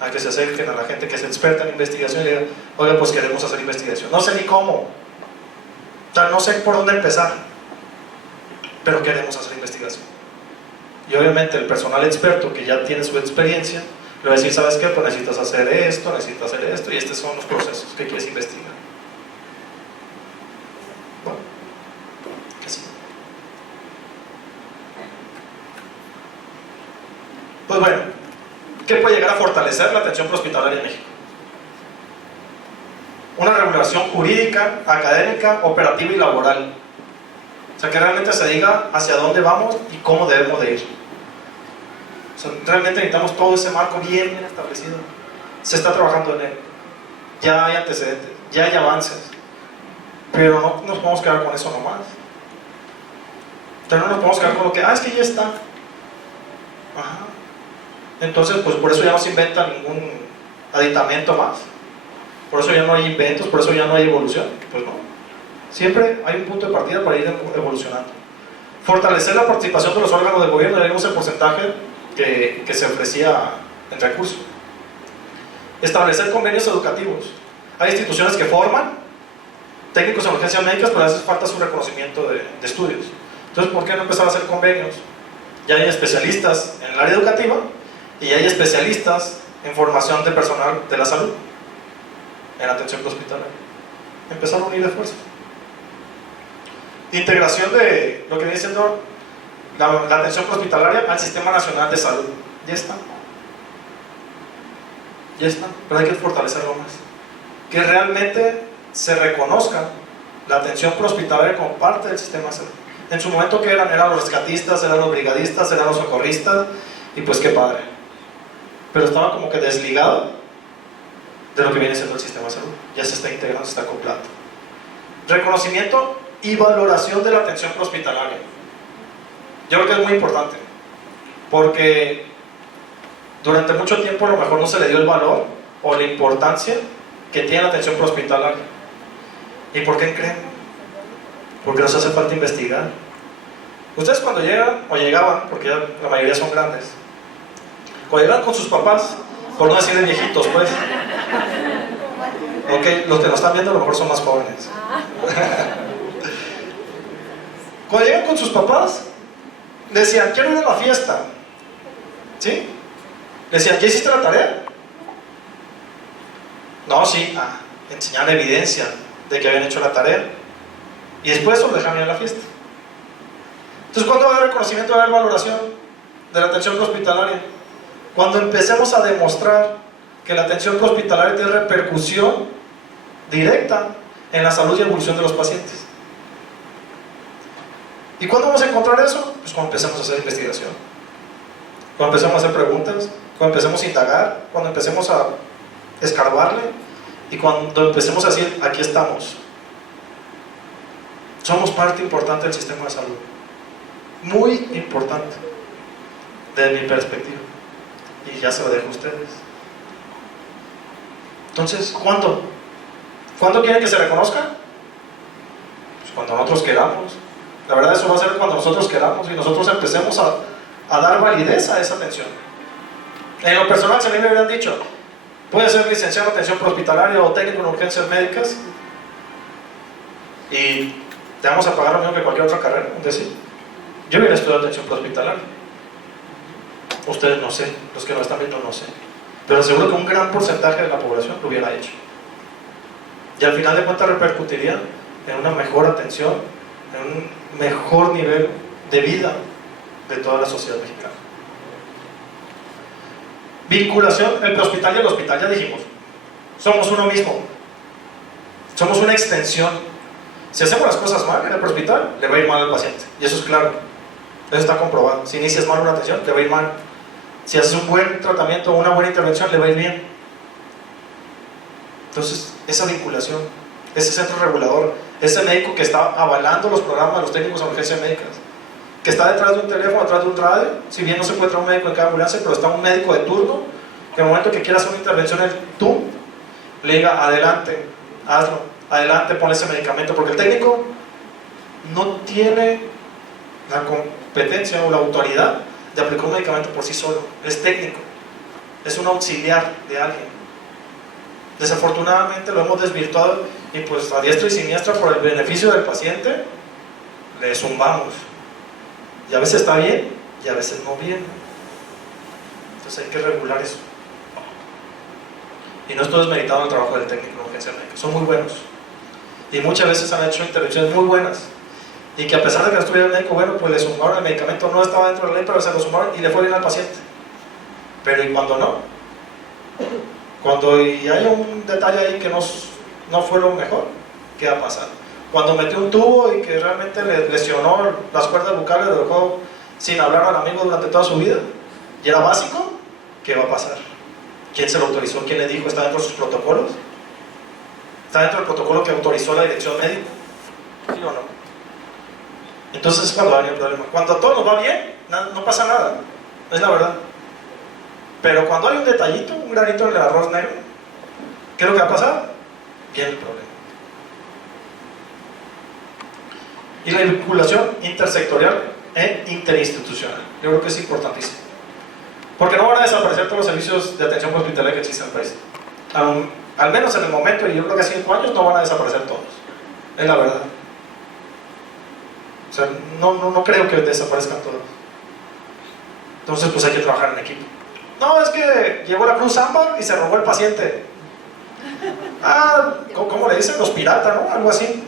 a que se acerquen a la gente que es experta en investigación y digan, oiga, pues queremos hacer investigación. No sé ni cómo. O sea, no sé por dónde empezar. Pero queremos hacer investigación. Y obviamente el personal experto que ya tiene su experiencia le va a decir, ¿sabes qué? Pues necesitas hacer esto y estos son los procesos que quieres investigar. Bueno, que sí. Pues bueno, ¿qué puede llegar a fortalecer la atención prehospitalaria en México? Una regulación jurídica, académica, operativa y laboral. O sea, que realmente se diga hacia dónde vamos y cómo debemos de ir. O sea, realmente necesitamos todo ese marco bien establecido. Se está trabajando en él. Ya hay antecedentes, ya hay avances. Pero no nos podemos quedar con eso nomás. Entonces no nos podemos quedar con lo que, es que ya está. Ajá. Entonces, pues por eso ya no se inventa ningún aditamento más. Por eso ya no hay inventos, por eso ya no hay evolución. Pues no. Siempre hay un punto de partida para ir evolucionando. Fortalecer la participación de los órganos de gobierno, ya vimos el porcentaje que se ofrecía en recursos. Establecer convenios educativos. Hay instituciones que forman técnicos en urgencias médicas, pero a veces falta su reconocimiento de estudios. Entonces, ¿por qué no empezar a hacer convenios? Ya hay especialistas en el área educativa y ya hay especialistas en formación de personal de la salud, en atención prehospitalaria. Empezar a unir esfuerzos. Integración de lo que viene siendo la atención prehospitalaria al Sistema Nacional de Salud. Ya está. Ya está, pero hay que fortalecerlo más. Que realmente se reconozca la atención prehospitalaria como parte del sistema de salud. En su momento, ¿qué eran? Eran los rescatistas, eran los brigadistas, eran los socorristas, y pues qué padre. Pero estaba como que desligado de lo que viene siendo el sistema de salud. Ya se está integrando, se está acoplando. Reconocimiento y valoración de la atención prehospitalaria. Yo creo que es muy importante, porque durante mucho tiempo a lo mejor no se le dio el valor o la importancia que tiene la atención prehospitalaria. ¿Y por qué creen? Porque nos hace falta investigar. Ustedes cuando llegan, o llegaban, porque ya la mayoría son grandes, cuando llegan con sus papás, por no decir de viejitos, pues, ok, los que nos están viendo a lo mejor son más jóvenes. Cuando llegan con sus papás, decían, quiero ir a la fiesta. ¿Sí? Decían, ¿ya hiciste la tarea? No, sí. Enseñar evidencia de que habían hecho la tarea. Y después los dejaron ir a la fiesta. Entonces, ¿cuándo va a haber reconocimiento, va a haber valoración de la atención prehospitalaria? Cuando empecemos a demostrar que la atención prehospitalaria tiene repercusión directa en la salud y evolución de los pacientes. ¿Y cuándo vamos a encontrar eso? Pues cuando empecemos a hacer investigación, cuando empecemos a hacer preguntas, cuando empecemos a indagar, cuando empecemos a escarbarle y cuando empecemos a decir, aquí estamos. Somos parte importante del sistema de salud, muy importante desde mi perspectiva, y ya se lo dejo a ustedes. Entonces, ¿cuándo? ¿Cuándo quieren que se reconozca? Pues cuando nosotros queramos. La verdad, eso va a ser cuando nosotros queramos y nosotros empecemos a dar validez a esa atención. En lo personal, si a mí me hubieran dicho, puede ser licenciado en atención prehospitalaria o técnico en urgencias médicas y te vamos a pagar lo mismo que cualquier otra carrera, es decir, yo hubiera estudiado atención prehospitalaria. Ustedes no sé, los que nos están viendo no sé, pero seguro que un gran porcentaje de la población lo hubiera hecho. Y al final de cuentas repercutiría en una mejor atención, en un mejor nivel de vida de toda la sociedad mexicana. Vinculación entre el hospital y el hospital, ya dijimos, somos uno mismo, somos una extensión. Si hacemos las cosas mal en el hospital, le va a ir mal al paciente, y eso es claro, eso está comprobado. Si inicias mal una atención, le va a ir mal. Si haces un buen tratamiento o una buena intervención, le va a ir bien. Entonces, esa vinculación, ese centro regulador, ese médico que está avalando los programas de los técnicos de urgencias médicas, que está detrás de un teléfono, detrás de un radio, si bien no se puede traer un médico en cada ambulancia, pero está un médico de turno, que en el momento que quiera hacer una intervención tú, le diga, adelante, hazlo, adelante, pon ese medicamento, porque el técnico no tiene la competencia o la autoridad de aplicar un medicamento por sí solo, es técnico, es un auxiliar de alguien. Desafortunadamente lo hemos desvirtuado y pues a diestra y siniestra por el beneficio del paciente le zumbamos, y a veces está bien y a veces no bien. Entonces hay que regular eso. Y no estoy desmeritando el trabajo del técnico en urgencia médica, son muy buenos y muchas veces han hecho intervenciones muy buenas y que a pesar de que no estuviera el médico bueno, pues le zumbaron el medicamento, no estaba dentro de la ley, pero se lo zumbaron y le fue bien al paciente. Pero ¿y cuando no? Cuando y hay un detalle ahí que no fue lo mejor, ¿qué va a pasar? Cuando metió un tubo y que realmente le lesionó las cuerdas bucales, lo dejó sin hablar al amigo durante toda su vida, y era básico, ¿qué va a pasar? ¿Quién se lo autorizó? ¿Quién le dijo? ¿Está dentro de sus protocolos? ¿Está dentro del protocolo que autorizó la dirección médica? ¿Sí o no? Entonces es cuando va a venir el problema. Cuando a todos nos va bien, no pasa nada, es la verdad. Pero cuando hay un detallito, un granito en el arroz negro, ¿qué es lo que va a pasar? Viene el problema. Y la vinculación intersectorial e interinstitucional, yo creo que es importantísimo. Porque no van a desaparecer todos los servicios de atención hospitalaria que existen en el país. Al menos en el momento, y yo creo que 5 años, no van a desaparecer todos. Es la verdad. O sea, no creo que desaparezcan todos. Entonces, pues hay que trabajar en equipo. No, es que llegó la Cruz Ámbar y se robó el paciente. ¿Cómo le dicen? Los piratas, ¿no? Algo así.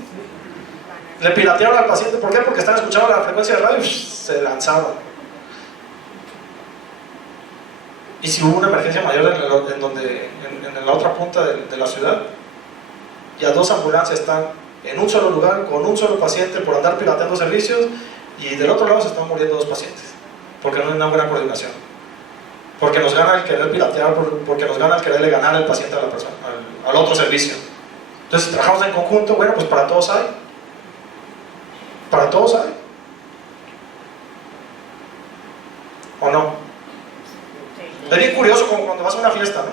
Le piratearon al paciente, ¿por qué? Porque están escuchando la frecuencia de radio y se lanzaron. Y si hubo una emergencia mayor en la otra punta de la ciudad, ya 2 ambulancias están en un solo lugar, con un solo paciente por andar pirateando servicios, y del otro lado se están muriendo 2 pacientes, porque no hay una buena coordinación. Porque nos gana el querer piratear, porque nos gana el quererle ganar al paciente a la persona, al otro servicio. Entonces, si trabajamos en conjunto, bueno, pues para todos hay. Para todos hay. ¿O no? Es bien curioso como cuando vas a una fiesta, ¿no?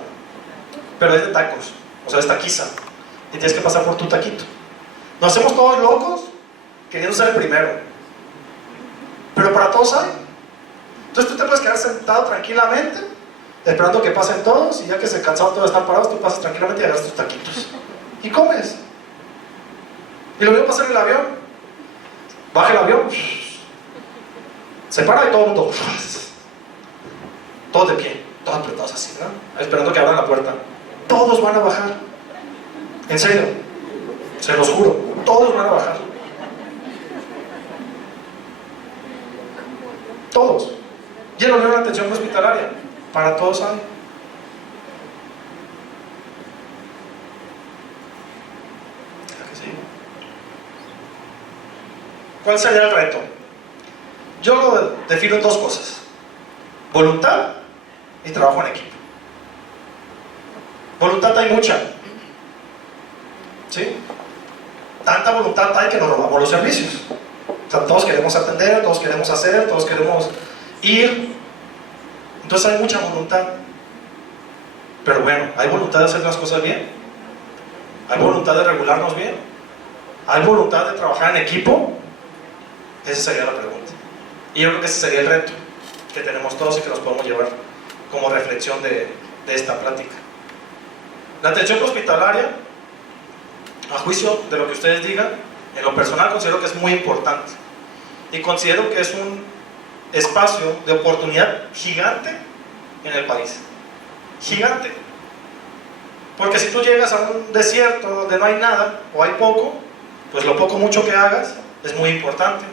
Pero es de tacos, o sea, es taquiza, y tienes que pasar por tu taquito. Nos hacemos todos locos queriendo ser el primero, pero para todos hay. Entonces tú te puedes quedar sentado tranquilamente esperando que pasen todos, y ya que se cansaron todos de estar parados, tú pasas tranquilamente y agarras tus taquitos y comes. Y lo mismo pasa en el avión. Baja el avión, se para y todo el mundo, todos de pie, todos apretados así, ¿no? Esperando que abran la puerta. Todos van a bajar, en serio, se los juro, todos van a bajar, todos. Y el la atención hospitalaria, para todos hay. ¿Cuál sería el reto? Yo lo defino en 2 cosas: voluntad y trabajo en equipo. Voluntad hay mucha, ¿sí? Tanta voluntad hay que nos robamos los servicios. O sea, todos queremos atender, todos queremos hacer, todos queremos ir. Entonces hay mucha voluntad. Pero bueno, ¿hay voluntad de hacer las cosas bien? ¿Hay voluntad de regularnos bien? ¿Hay voluntad de trabajar en equipo? Esa sería la pregunta. Y yo creo que ese sería el reto que tenemos todos y que nos podemos llevar como reflexión de esta plática. La atención hospitalaria, a juicio de lo que ustedes digan, en lo personal considero que es muy importante. Y considero que es un espacio de oportunidad gigante en el país. Gigante. Porque si tú llegas a un desierto donde no hay nada o hay poco, pues lo poco mucho que hagas es muy importante.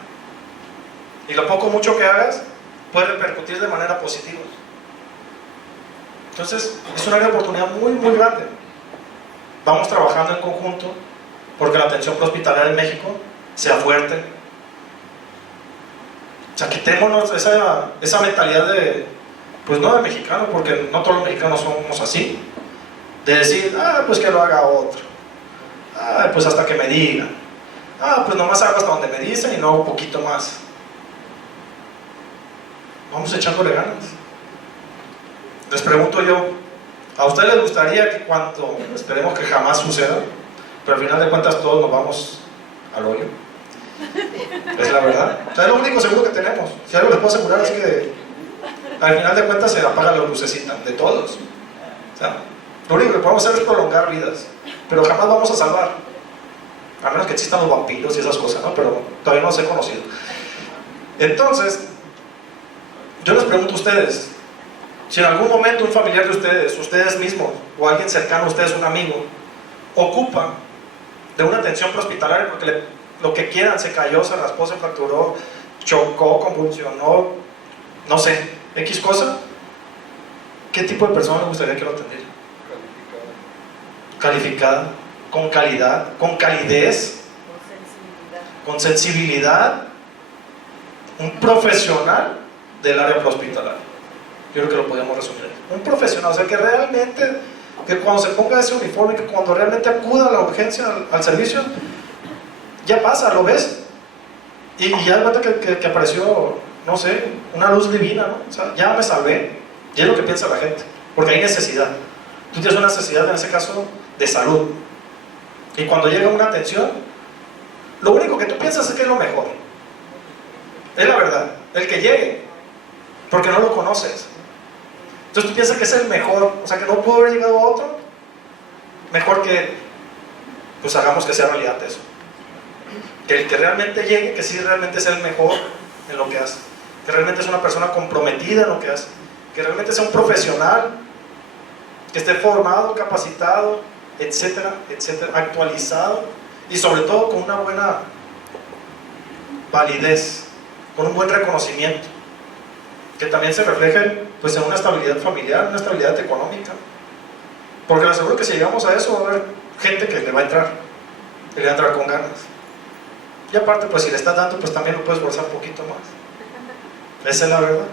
Y lo poco mucho que hagas puede repercutir de manera positiva. Entonces, es un área de oportunidad muy, muy grande. Vamos trabajando en conjunto porque la atención prehospitalaria en México sea fuerte. O sea, quitémonos esa mentalidad de, pues no de mexicano, porque no todos los mexicanos somos así, de decir, pues que lo haga otro, pues hasta que me digan, pues nomás hago hasta donde me dicen y no hago un poquito más. Vamos echándole ganas. Les pregunto yo, ¿a ustedes les gustaría que cuando, esperemos que jamás suceda, pero al final de cuentas todos nos vamos al hoyo? Es la verdad. O sea, es lo único seguro que tenemos. Si algo les puedo asegurar es que al final de cuentas se apaga la lucecita de todos. O sea, lo único que podemos hacer es prolongar vidas, pero jamás vamos a salvar, a menos que existan los vampiros y esas cosas, ¿no? Pero todavía no los he conocido. Entonces, yo les pregunto a ustedes, si en algún momento un familiar de ustedes mismos, o alguien cercano a ustedes, un amigo, ocupa de una atención prehospitalaria porque lo que quieran, se cayó, se raspó, se fracturó, chocó, convulsionó, no sé, X cosa, ¿qué tipo de persona les gustaría que lo atendiera? Calificada, con calidad, con calidez, con sensibilidad, un profesional del área prehospitalaria. Yo creo que lo podemos resumir. Un profesional, o sea, que realmente, que cuando se ponga ese uniforme, que cuando realmente acuda a la urgencia, al servicio, ya pasa, lo ves, y ya de cuenta que apareció, no sé, una luz divina, ¿no? O sea, ya me salvé. Y es lo que piensa la gente, porque hay necesidad. Tú tienes una necesidad, en ese caso, de salud. Y cuando llega una atención, lo único que tú piensas es que es lo mejor. Es la verdad, el que llegue, porque no lo conoces. Entonces tú piensas que es el mejor, o sea, que no pudo haber llegado a otro, mejor que, pues hagamos que sea realidad eso. Que el que realmente llegue, que sí realmente es el mejor en lo que hace, que realmente es una persona comprometida en lo que hace, que realmente sea un profesional, que esté formado, capacitado, etcétera, etcétera, actualizado y sobre todo con una buena validez, con un buen reconocimiento, que también se refleje pues en una estabilidad familiar, una estabilidad económica, porque les aseguro que si llegamos a eso va a haber gente que le va a entrar, que le va a entrar con ganas. Y aparte, pues si le estás dando, pues también lo puedes forzar un poquito más. Esa es la verdad.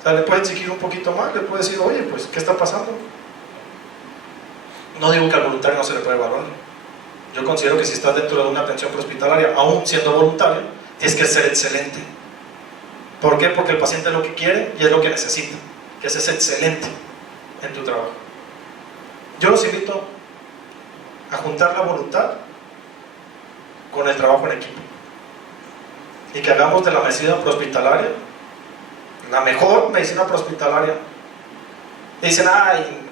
O sea, le puedes exigir un poquito más, le puedes decir, oye, pues, ¿qué está pasando? No digo que al voluntario no se le puede evaluar. Yo considero que si estás dentro de una atención prehospitalaria, aún siendo voluntario, tienes que ser excelente. ¿Por qué? Porque el paciente es lo que quiere y es lo que necesita, que seas excelente en tu trabajo. Yo los invito a juntar la voluntad con el trabajo en equipo y que hagamos de la medicina prehospitalaria la mejor medicina prehospitalaria. Dicen,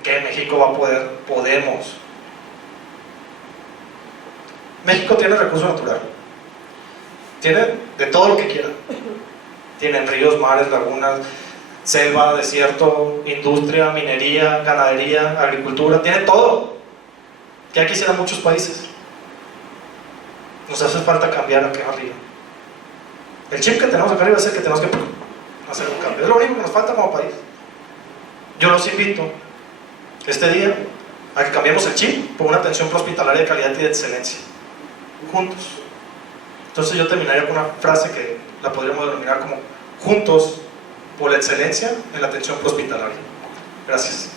que México va a poder. Podemos. México tiene recurso natural, tiene de todo lo que quiera. Tienen ríos, mares, lagunas, selva, desierto, industria, minería, ganadería, agricultura, tiene todo, que aquí quisieran muchos países. Nos hace falta cambiar acá arriba. El chip que tenemos acá arriba es el que tenemos que hacer un cambio, es lo único que nos falta como país. Yo los invito este día a que cambiemos el chip por una atención prehospitalaria de calidad y de excelencia, juntos. Entonces yo terminaría con una frase que la podríamos denominar como juntos por la excelencia en la atención prehospitalaria. Gracias.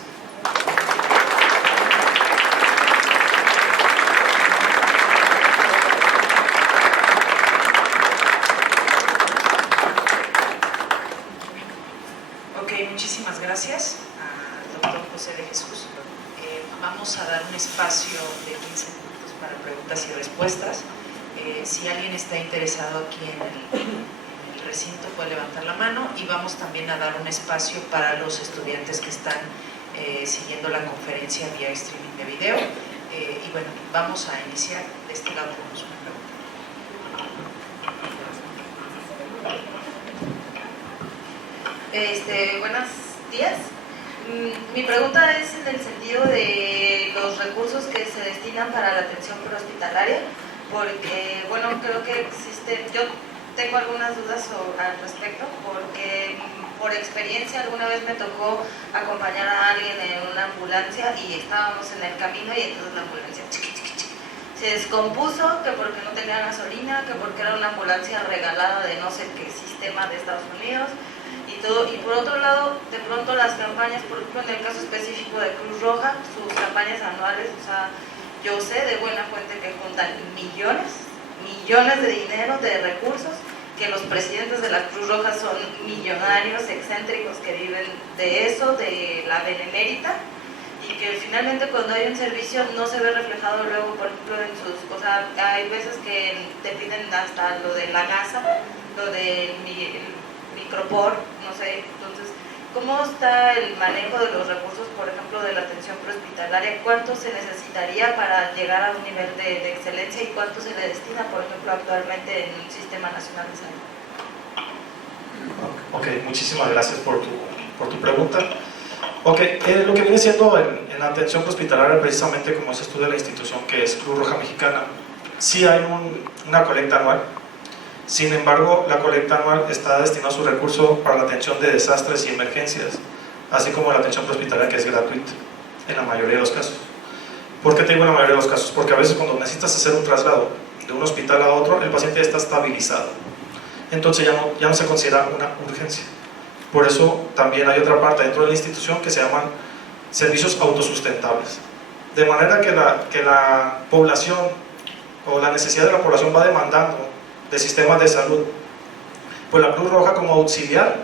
Ok, muchísimas gracias al doctor José de Jesús. vamos a dar un espacio de 15 minutos para preguntas y respuestas. Si alguien está interesado aquí en el recinto puede levantar la mano, y vamos también a dar un espacio para los estudiantes que están siguiendo la conferencia vía streaming de video. Y bueno, vamos a iniciar. De este lado tenemos una pregunta. Buenos días. Mi pregunta es en el sentido de los recursos que se destinan para la atención prehospitalaria, porque, bueno, creo que existe, yo tengo algunas dudas al respecto, porque por experiencia alguna vez me tocó acompañar a alguien en una ambulancia y estábamos en el camino y entonces la ambulancia se descompuso, que porque no tenía gasolina, que porque era una ambulancia regalada de no sé qué sistema de Estados Unidos y todo. Y por otro lado, de pronto las campañas, por ejemplo en el caso específico de Cruz Roja, sus campañas anuales, o sea, yo sé de buena fuente que juntan millones de dinero, de recursos, que los presidentes de la Cruz Roja son millonarios, excéntricos, que viven de eso, de la benemérita, y que finalmente cuando hay un servicio no se ve reflejado luego, por ejemplo, en sus cosas. Hay veces que te piden hasta lo de la gasa, lo del micropor, no sé. Entonces, ¿cómo está el manejo de los recursos, por ejemplo, de la atención prehospitalaria? ¿Cuánto se necesitaría para llegar a un nivel de excelencia y cuánto se le destina, por ejemplo, actualmente en un sistema nacional de salud? Ok, muchísimas gracias por tu pregunta. Ok, lo que viene siendo en la atención prehospitalaria, precisamente como se estudia la institución que es Cruz Roja Mexicana, sí hay una colecta anual. Sin embargo, la colecta anual está destinada su recurso para la atención de desastres y emergencias, así como la atención prehospitalaria, que es gratuita en la mayoría de los casos. ¿Por qué te digo en la mayoría de los casos? Porque a veces cuando necesitas hacer un traslado de un hospital a otro, el paciente ya está estabilizado, entonces ya no se considera una urgencia. Por eso también hay otra parte dentro de la institución que se llaman servicios autosustentables, de manera que la población o la necesidad de la población va demandando de sistemas de salud. Pues la Cruz Roja, como auxiliar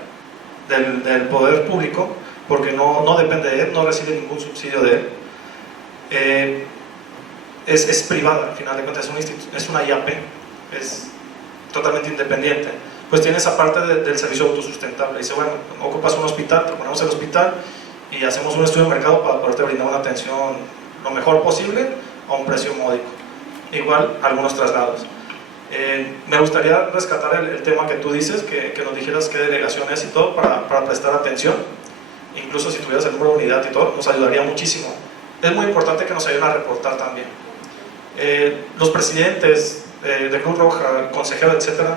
del poder público, porque no depende de él, no recibe ningún subsidio de él, es privada, al final de cuentas es una IAP, es totalmente independiente, pues tiene esa parte del servicio autosustentable. Dice, bueno, ocupas un hospital, te ponemos el hospital y hacemos un estudio de mercado para poderte brindar una atención lo mejor posible a un precio módico. Igual algunos traslados. Me gustaría rescatar el tema que tú dices, que nos dijeras qué delegaciones y todo para prestar atención. Incluso si tuvieras el número de unidad y todo, nos ayudaría muchísimo. Es muy importante que nos ayuden a reportar también. Los presidentes de Cruz Roja, consejeros, etcétera,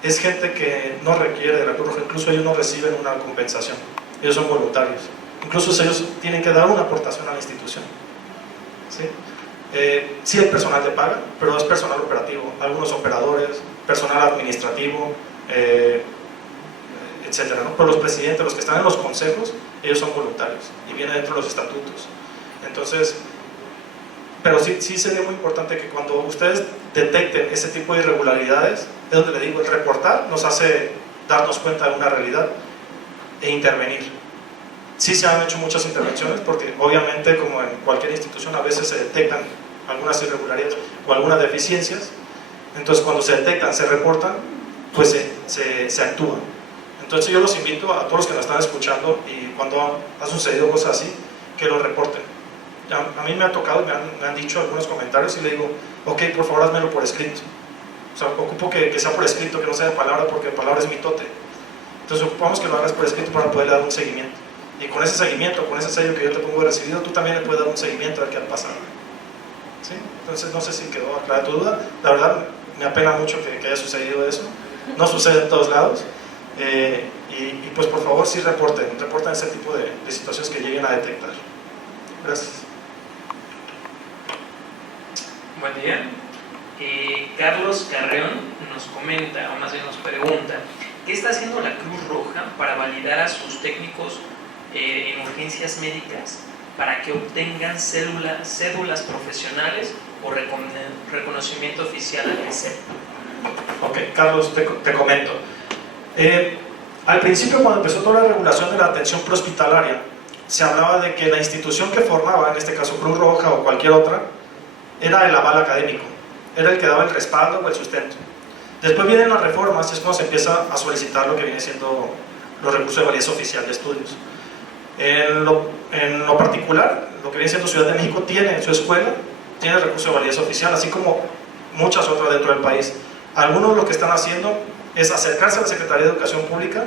es gente que no requiere de la Cruz Roja, incluso ellos no reciben una compensación, ellos son voluntarios, incluso ellos tienen que dar una aportación a la institución, ¿sí? Sí hay personal de paga, pero es personal operativo, algunos operadores, personal administrativo, etcétera, ¿no? Pero los presidentes, los que están en los consejos, ellos son voluntarios y viene dentro de los estatutos. Entonces, pero sí sería muy importante que cuando ustedes detecten ese tipo de irregularidades, es donde le digo, el reportar nos hace darnos cuenta de una realidad e intervenir. Sí se han hecho muchas intervenciones porque obviamente, como en cualquier institución, a veces se detectan algunas irregularidades o algunas deficiencias. Entonces cuando se detectan, se reportan, pues se actúa. Entonces yo los invito a todos los que nos están escuchando, y cuando ha sucedido cosas así, que lo reporten. A mí me ha tocado, me han dicho algunos comentarios y le digo, ok, por favor házmelo por escrito. O sea, ocupo que sea por escrito, que no sea de palabra, porque palabra es mitote. Entonces ocupamos que lo hagas por escrito para poder dar un seguimiento. Y con ese seguimiento, con ese sello que yo te pongo de recibido, tú también le puedes dar un seguimiento a ver qué ha pasado. ¿Sí? Entonces no sé si quedó aclarada tu duda. La verdad me apena mucho que haya sucedido eso. No sucede en todos lados. Y pues por favor sí reporten ese tipo de situaciones que lleguen a detectar. Gracias. Buen día. Carlos Carreón nos comenta, o más bien nos pregunta, ¿qué está haciendo la Cruz Roja para validar a sus técnicos en urgencias médicas para que obtengan cédulas profesionales o reconocimiento oficial al ESEP? Ok, Carlos, te comento. Al principio, cuando empezó toda la regulación de la atención prehospitalaria, se hablaba de que la institución que formaba, en este caso Cruz Roja o cualquier otra, era el aval académico, era el que daba el respaldo o el sustento. Después vienen las reformas, es cuando se empieza a solicitar lo que viene siendo los recursos de validez oficial de estudios. En lo particular, lo que viene siendo Ciudad de México tiene en su escuela, tiene el recurso de validez oficial, así como muchas otras dentro del país. Algunos lo que están haciendo es acercarse a la Secretaría de Educación Pública,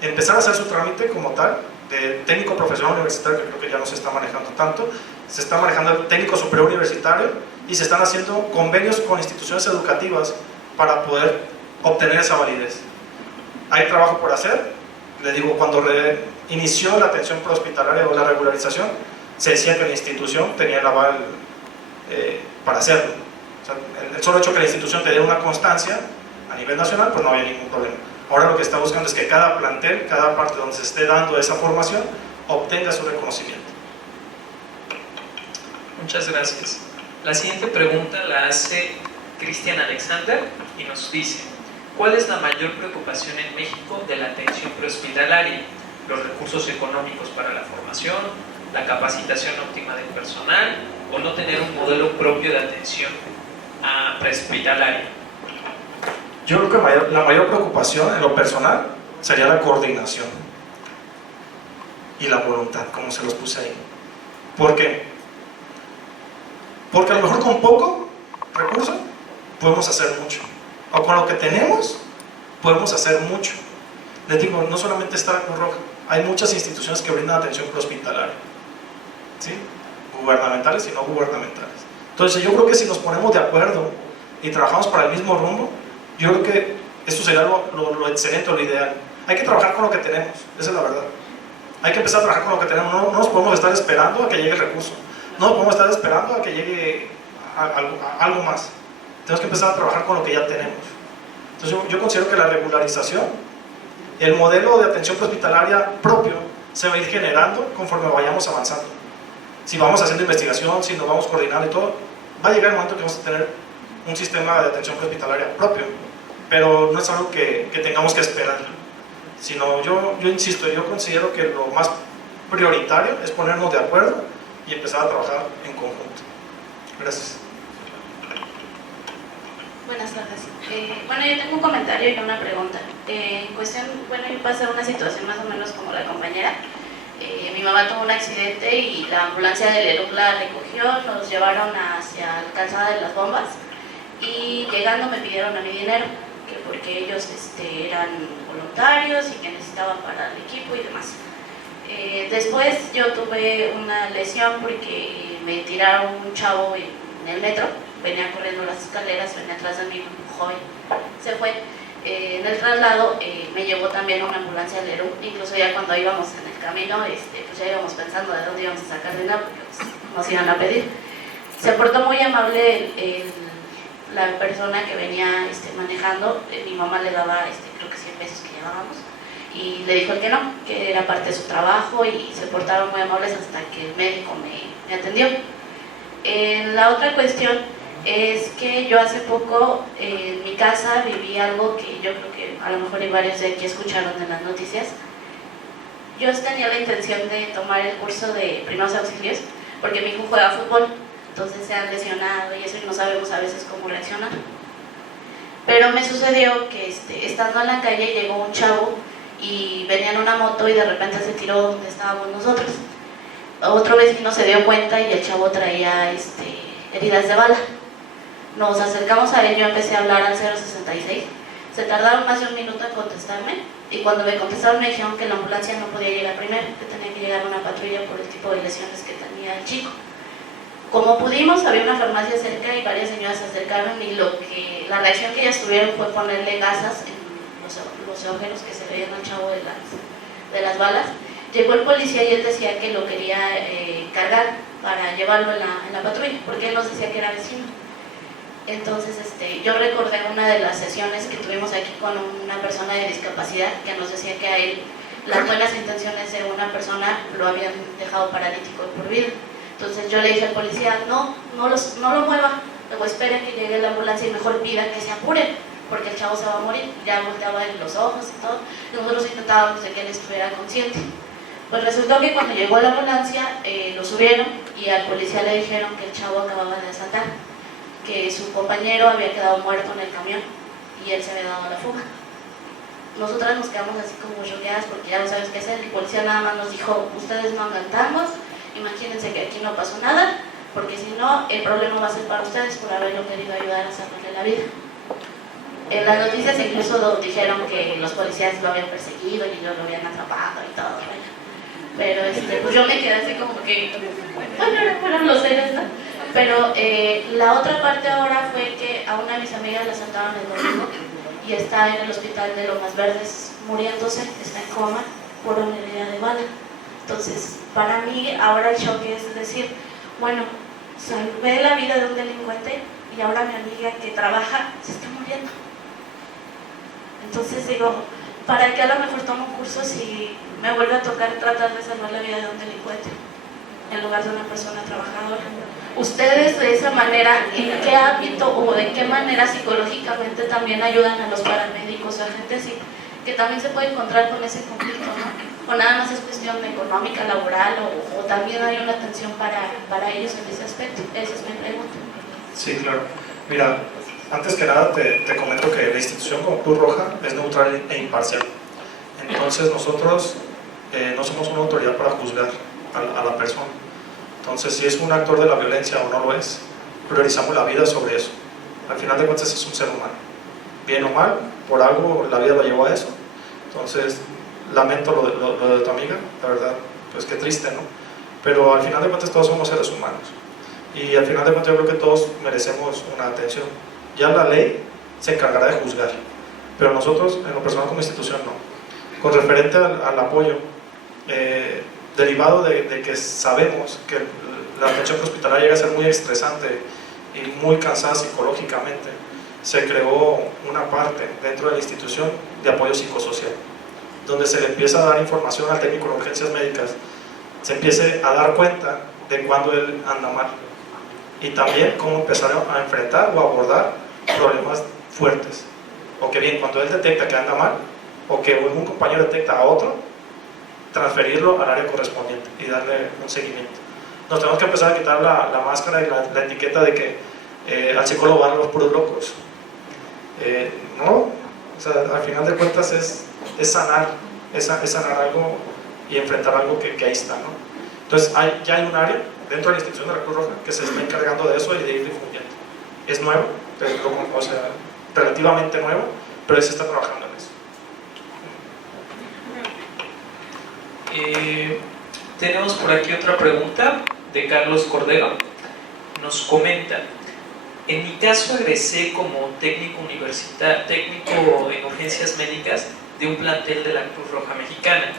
empezar a hacer su trámite como tal, de técnico profesional universitario, que creo que ya no se está manejando tanto, se está manejando el técnico superior universitario y se están haciendo convenios con instituciones educativas para poder obtener esa validez. Hay trabajo por hacer, les digo, cuando inició la atención prehospitalaria o la regularización, se decía que la institución tenía el aval para hacerlo. O sea, el solo hecho que la institución te dé una constancia a nivel nacional, pues no había ningún problema. Ahora lo que está buscando es que cada plantel, cada parte donde se esté dando esa formación, obtenga su reconocimiento. Muchas gracias. La siguiente pregunta la hace Cristian Alexander y nos dice: ¿cuál es la mayor preocupación en México de la atención prehospitalaria? ¿Los recursos económicos para la formación, la capacitación óptima del personal o no tener un modelo propio de atención prehospitalaria? Yo creo que la mayor preocupación en lo personal sería la coordinación y la voluntad, como se los puse ahí. ¿Por qué? Porque a lo mejor con poco recurso podemos hacer mucho, o con lo que tenemos podemos hacer mucho. Les digo, no solamente está la Cruz Roja, hay muchas instituciones que brindan atención prehospitalaria, ¿sí? Gubernamentales y no gubernamentales. Entonces yo creo que si nos ponemos de acuerdo y trabajamos para el mismo rumbo, yo creo que esto sería lo excelente, lo ideal. Hay que trabajar con lo que tenemos, esa es la verdad. Hay que empezar a trabajar con lo que tenemos, no nos podemos estar esperando a que llegue el recurso, no nos podemos estar esperando a que llegue a algo más. Tenemos que empezar a trabajar con lo que ya tenemos. Entonces yo considero que la regularización, el modelo de atención prehospitalaria propio, se va a ir generando conforme vayamos avanzando. Si vamos haciendo investigación, si nos vamos coordinando y todo, va a llegar el momento que vamos a tener un sistema de atención prehospitalaria propio, pero no es algo que tengamos que esperar, sino yo insisto, yo considero que lo más prioritario es ponernos de acuerdo y empezar a trabajar en conjunto. Gracias. Buenas tardes. Bueno, yo tengo un comentario y una pregunta. En cuestión, bueno, yo pasé una situación más o menos como la compañera. Mi mamá tuvo un accidente y la ambulancia del ERUC la recogió, nos llevaron hacia la calzada de las bombas y llegando me pidieron a mi dinero, que porque ellos eran voluntarios y que necesitaban para el equipo y demás. Después yo tuve una lesión porque me tiraron un chavo en el metro, venía corriendo las escaleras, venía atrás de mí, me empujó y se fue. En el traslado me llevó también una ambulancia del ERUC, incluso ya cuando íbamos en el camino, pues ya íbamos pensando de dónde íbamos a sacar dinero porque pues, nos iban a pedir. Se portó muy amable la persona que venía manejando, mi mamá le daba creo que 100 pesos que llevábamos y le dijo que no, que era parte de su trabajo y se portaron muy amables hasta que el médico me atendió. La otra cuestión es que yo hace poco en mi casa viví algo que yo creo que a lo mejor hay varios de aquí escucharon en las noticias. Yo tenía la intención de tomar el curso de primeros auxilios porque mi hijo juega fútbol, entonces se han lesionado y eso y no sabemos a veces cómo reaccionar. Pero me sucedió que estando en la calle llegó un chavo y venía en una moto y de repente se tiró donde estábamos nosotros. Otro vecino se dio cuenta y el chavo traía heridas de bala. Nos acercamos a él, yo empecé a hablar al 066, se tardaron más de un minuto en contestarme y cuando me contestaron me dijeron que la ambulancia no podía llegar primero, que tenía que llegar una patrulla por el tipo de lesiones que tenía el chico. Como pudimos, había una farmacia cerca y varias señoras se acercaron y la reacción que ellas tuvieron fue ponerle gasas en los agujeros que se veían al chavo de las balas. Llegó el policía y él decía que lo quería cargar para llevarlo en la patrulla, porque él nos decía que era vecino. Entonces yo recordé una de las sesiones que tuvimos aquí con una persona de discapacidad que nos decía que a él las buenas intenciones de una persona lo habían dejado paralítico de por vida. Entonces yo le dije al policía, no lo mueva, luego espere que llegue la ambulancia y mejor pida que se apure, porque el chavo se va a morir. Ya volteaba en los ojos y todo, nosotros intentábamos de que él estuviera consciente. Pues resultó que cuando llegó la ambulancia lo subieron y al policía le dijeron que el chavo acababa de asaltar, que su compañero había quedado muerto en el camión y él se había dado a la fuga. Nosotras nos quedamos así como choqueadas porque ya no sabes qué hacer. El policía nada más nos dijo, ustedes no hagan tangos, imagínense que aquí no pasó nada, porque si no, el problema va a ser para ustedes por haberlo querido ayudar a salvarle la vida. En las noticias incluso dijeron que los policías lo habían perseguido y lo habían atrapado y todo. Pero pues yo me quedé así como que, bueno, fueron los héroes, ¿no? Pero la otra parte ahora fue que a una de mis amigas la asaltaron el domingo y está en el hospital de Lomas Verdes muriéndose, está en coma por una herida de bala. Entonces, para mí ahora el choque es decir, bueno, salvé la vida de un delincuente y ahora mi amiga que trabaja se está muriendo. Entonces digo, ¿para qué a lo mejor tomo cursos si me vuelve a tocar tratar de salvar la vida de un delincuente en lugar de una persona trabajadora? ¿Ustedes de esa manera, en qué ámbito o de qué manera psicológicamente también ayudan a los paramédicos o a gente así, que también se puede encontrar con ese conflicto, ¿no? O nada más es cuestión económica, laboral, o también hay una atención para ellos en ese aspecto? Esa es mi pregunta. Sí, claro. Mira, antes que nada te comento que la institución como Cruz Roja es neutral e imparcial. Entonces nosotros no somos una autoridad para juzgar a la persona. Entonces, si es un actor de la violencia o no lo es, priorizamos la vida sobre eso. Al final de cuentas es un ser humano. Bien o mal, por algo la vida lo llevó a eso. Entonces, lamento lo de tu amiga, la verdad, pues qué triste, ¿no? Pero al final de cuentas todos somos seres humanos. Y al final de cuentas yo creo que todos merecemos una atención. Ya la ley se encargará de juzgar, pero nosotros, en lo personal como institución, no. Con referente al apoyo, derivado de que sabemos que la atención hospitalaria llega a ser muy estresante y muy cansada psicológicamente, se creó una parte dentro de la institución de apoyo psicosocial, donde se le empieza a dar información al técnico de urgencias médicas, se empiece a dar cuenta de cuando él anda mal y también cómo empezar a enfrentar o abordar problemas fuertes, o que bien cuando él detecta que anda mal o que algún compañero detecta a otro, transferirlo al área correspondiente y darle un seguimiento. Nos tenemos que empezar a quitar la máscara y la etiqueta de que al psicólogo van los puros locos. No, o sea, al final de cuentas es sanar algo y enfrentar algo que ahí está, ¿no? Entonces ya hay un área dentro de la institución de la Cruz Roja que se está encargando de eso y de ir difundiendo. Es nuevo, o sea, relativamente nuevo, pero se está trabajando en eso. Tenemos por aquí otra pregunta de Carlos Cordero. Nos comenta: en mi caso egresé como técnico en urgencias médicas de un plantel de la Cruz Roja Mexicana.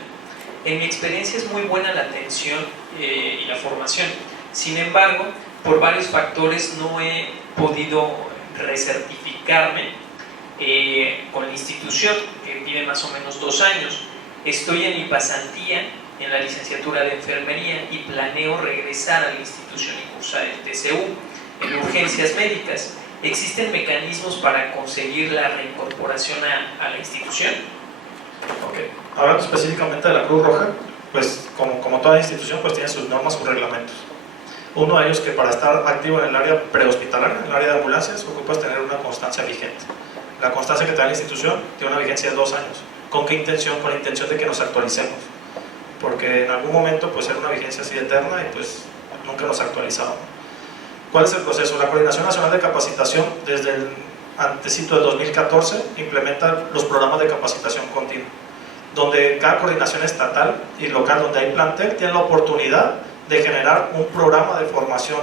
En mi experiencia es muy buena la atención y la formación. Sin embargo, por varios factores no he podido recertificarme con la institución, que tiene más o menos 2 años. Estoy en mi pasantía en la licenciatura de enfermería y planeo regresar a la institución y cursar el TCU en urgencias médicas. ¿Existen mecanismos para conseguir la reincorporación a la institución? Okay. Hablando específicamente de la Cruz Roja, pues como toda institución pues tiene sus normas, sus reglamentos. Uno de ellos que para estar activo en el área prehospitalaria, en el área de ambulancias, ocupas tener una constancia vigente. La constancia que te da la institución tiene una vigencia de 2 años. ¿Con qué intención? Con la intención de que nos actualicemos, porque en algún momento pues era una vigencia así eterna y pues nunca nos actualizábamos. ¿Cuál es el proceso? La Coordinación Nacional de Capacitación desde el antecito de 2014 implementa los programas de capacitación continua, donde cada coordinación estatal y local donde hay plantel tiene la oportunidad de generar un programa de formación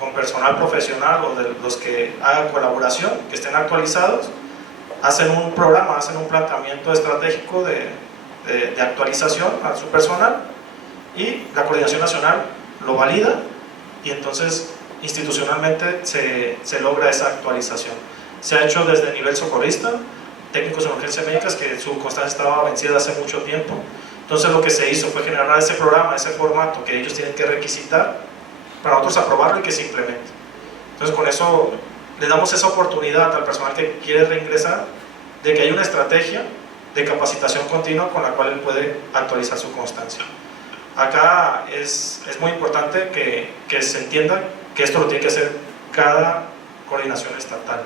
con personal profesional o de los que hagan colaboración, que estén actualizados, hacen un programa, hacen un planteamiento estratégico de actualización a su personal y la Coordinación Nacional lo valida y entonces institucionalmente se logra esa actualización. Se ha hecho desde el nivel socorrista, técnicos en urgencias médicas que su constancia estaba vencida hace mucho tiempo. Entonces lo que se hizo fue generar ese programa, ese formato que ellos tienen que requisitar para nosotros aprobarlo y que se implemente. Entonces con eso le damos esa oportunidad al personal que quiere reingresar de que hay una estrategia de capacitación continua con la cual él puede actualizar su constancia. Acá es muy importante que se entienda que esto lo tiene que hacer cada coordinación estatal.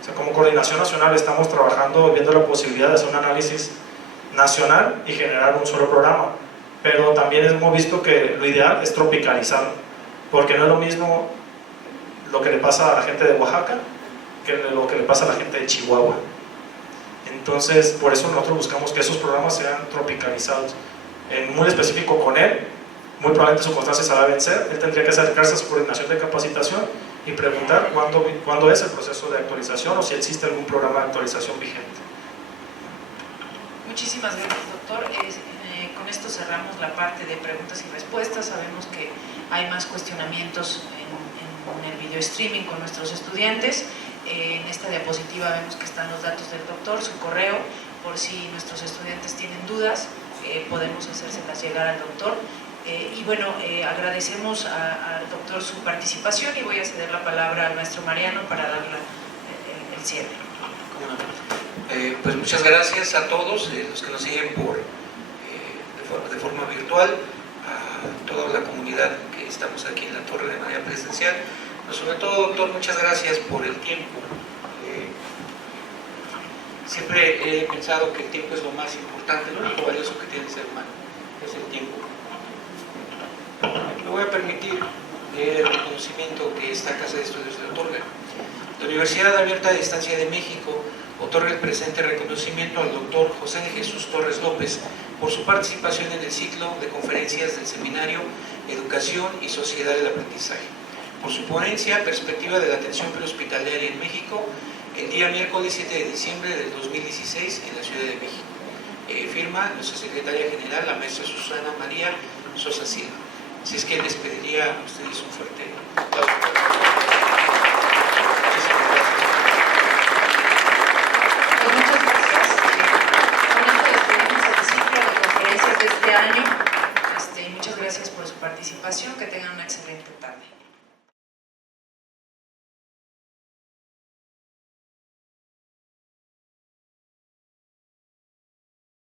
O sea, como coordinación nacional estamos trabajando, viendo la posibilidad de hacer un análisis nacional y generar un solo programa, pero también hemos visto que lo ideal es tropicalizarlo, porque no es lo mismo lo que le pasa a la gente de Oaxaca que lo que le pasa a la gente de Chihuahua. Entonces, por eso nosotros buscamos que esos programas sean tropicalizados. Muy específico con él, muy probablemente su constancia se va a vencer, él tendría que acercarse a su coordinación de capacitación y preguntar cuándo es el proceso de actualización o si existe algún programa de actualización vigente. Muchísimas gracias, doctor. Con esto cerramos la parte de preguntas y respuestas. Sabemos que hay más cuestionamientos en el video streaming con nuestros estudiantes. En esta diapositiva vemos que están los datos del doctor, su correo, por si nuestros estudiantes tienen dudas, podemos hacérselas llegar al doctor. Y bueno, agradecemos al doctor su participación y voy a ceder la palabra al maestro Mariano para dar el cierre. Pues muchas gracias a todos los que nos siguen de forma virtual, a toda la comunidad que estamos aquí en la torre de manera presencial. Pero sobre todo, doctor, muchas gracias por el tiempo. Siempre he pensado que el tiempo es lo más importante, lo único valioso que tiene el ser humano, es el tiempo. Me voy a permitir leer el reconocimiento que esta Casa de Estudios le otorga. La Universidad Abierta a Distancia de México otorga el presente reconocimiento al doctor José de Jesús Torres López por su participación en el ciclo de conferencias del seminario Educación y Sociedad del Aprendizaje, por su ponencia Perspectiva de la Atención Prehospitalaria en México, el día miércoles 7 de diciembre del 2016 en la Ciudad de México. Firma nuestra secretaria general, la maestra Susana María Sosa Silva. Así es que les pediría a ustedes un fuerte aplauso. Pues muchas gracias. Con esto despedimos el ciclo de conferencias de este año. Muchas gracias por su participación. Que tengan una excelente tarde.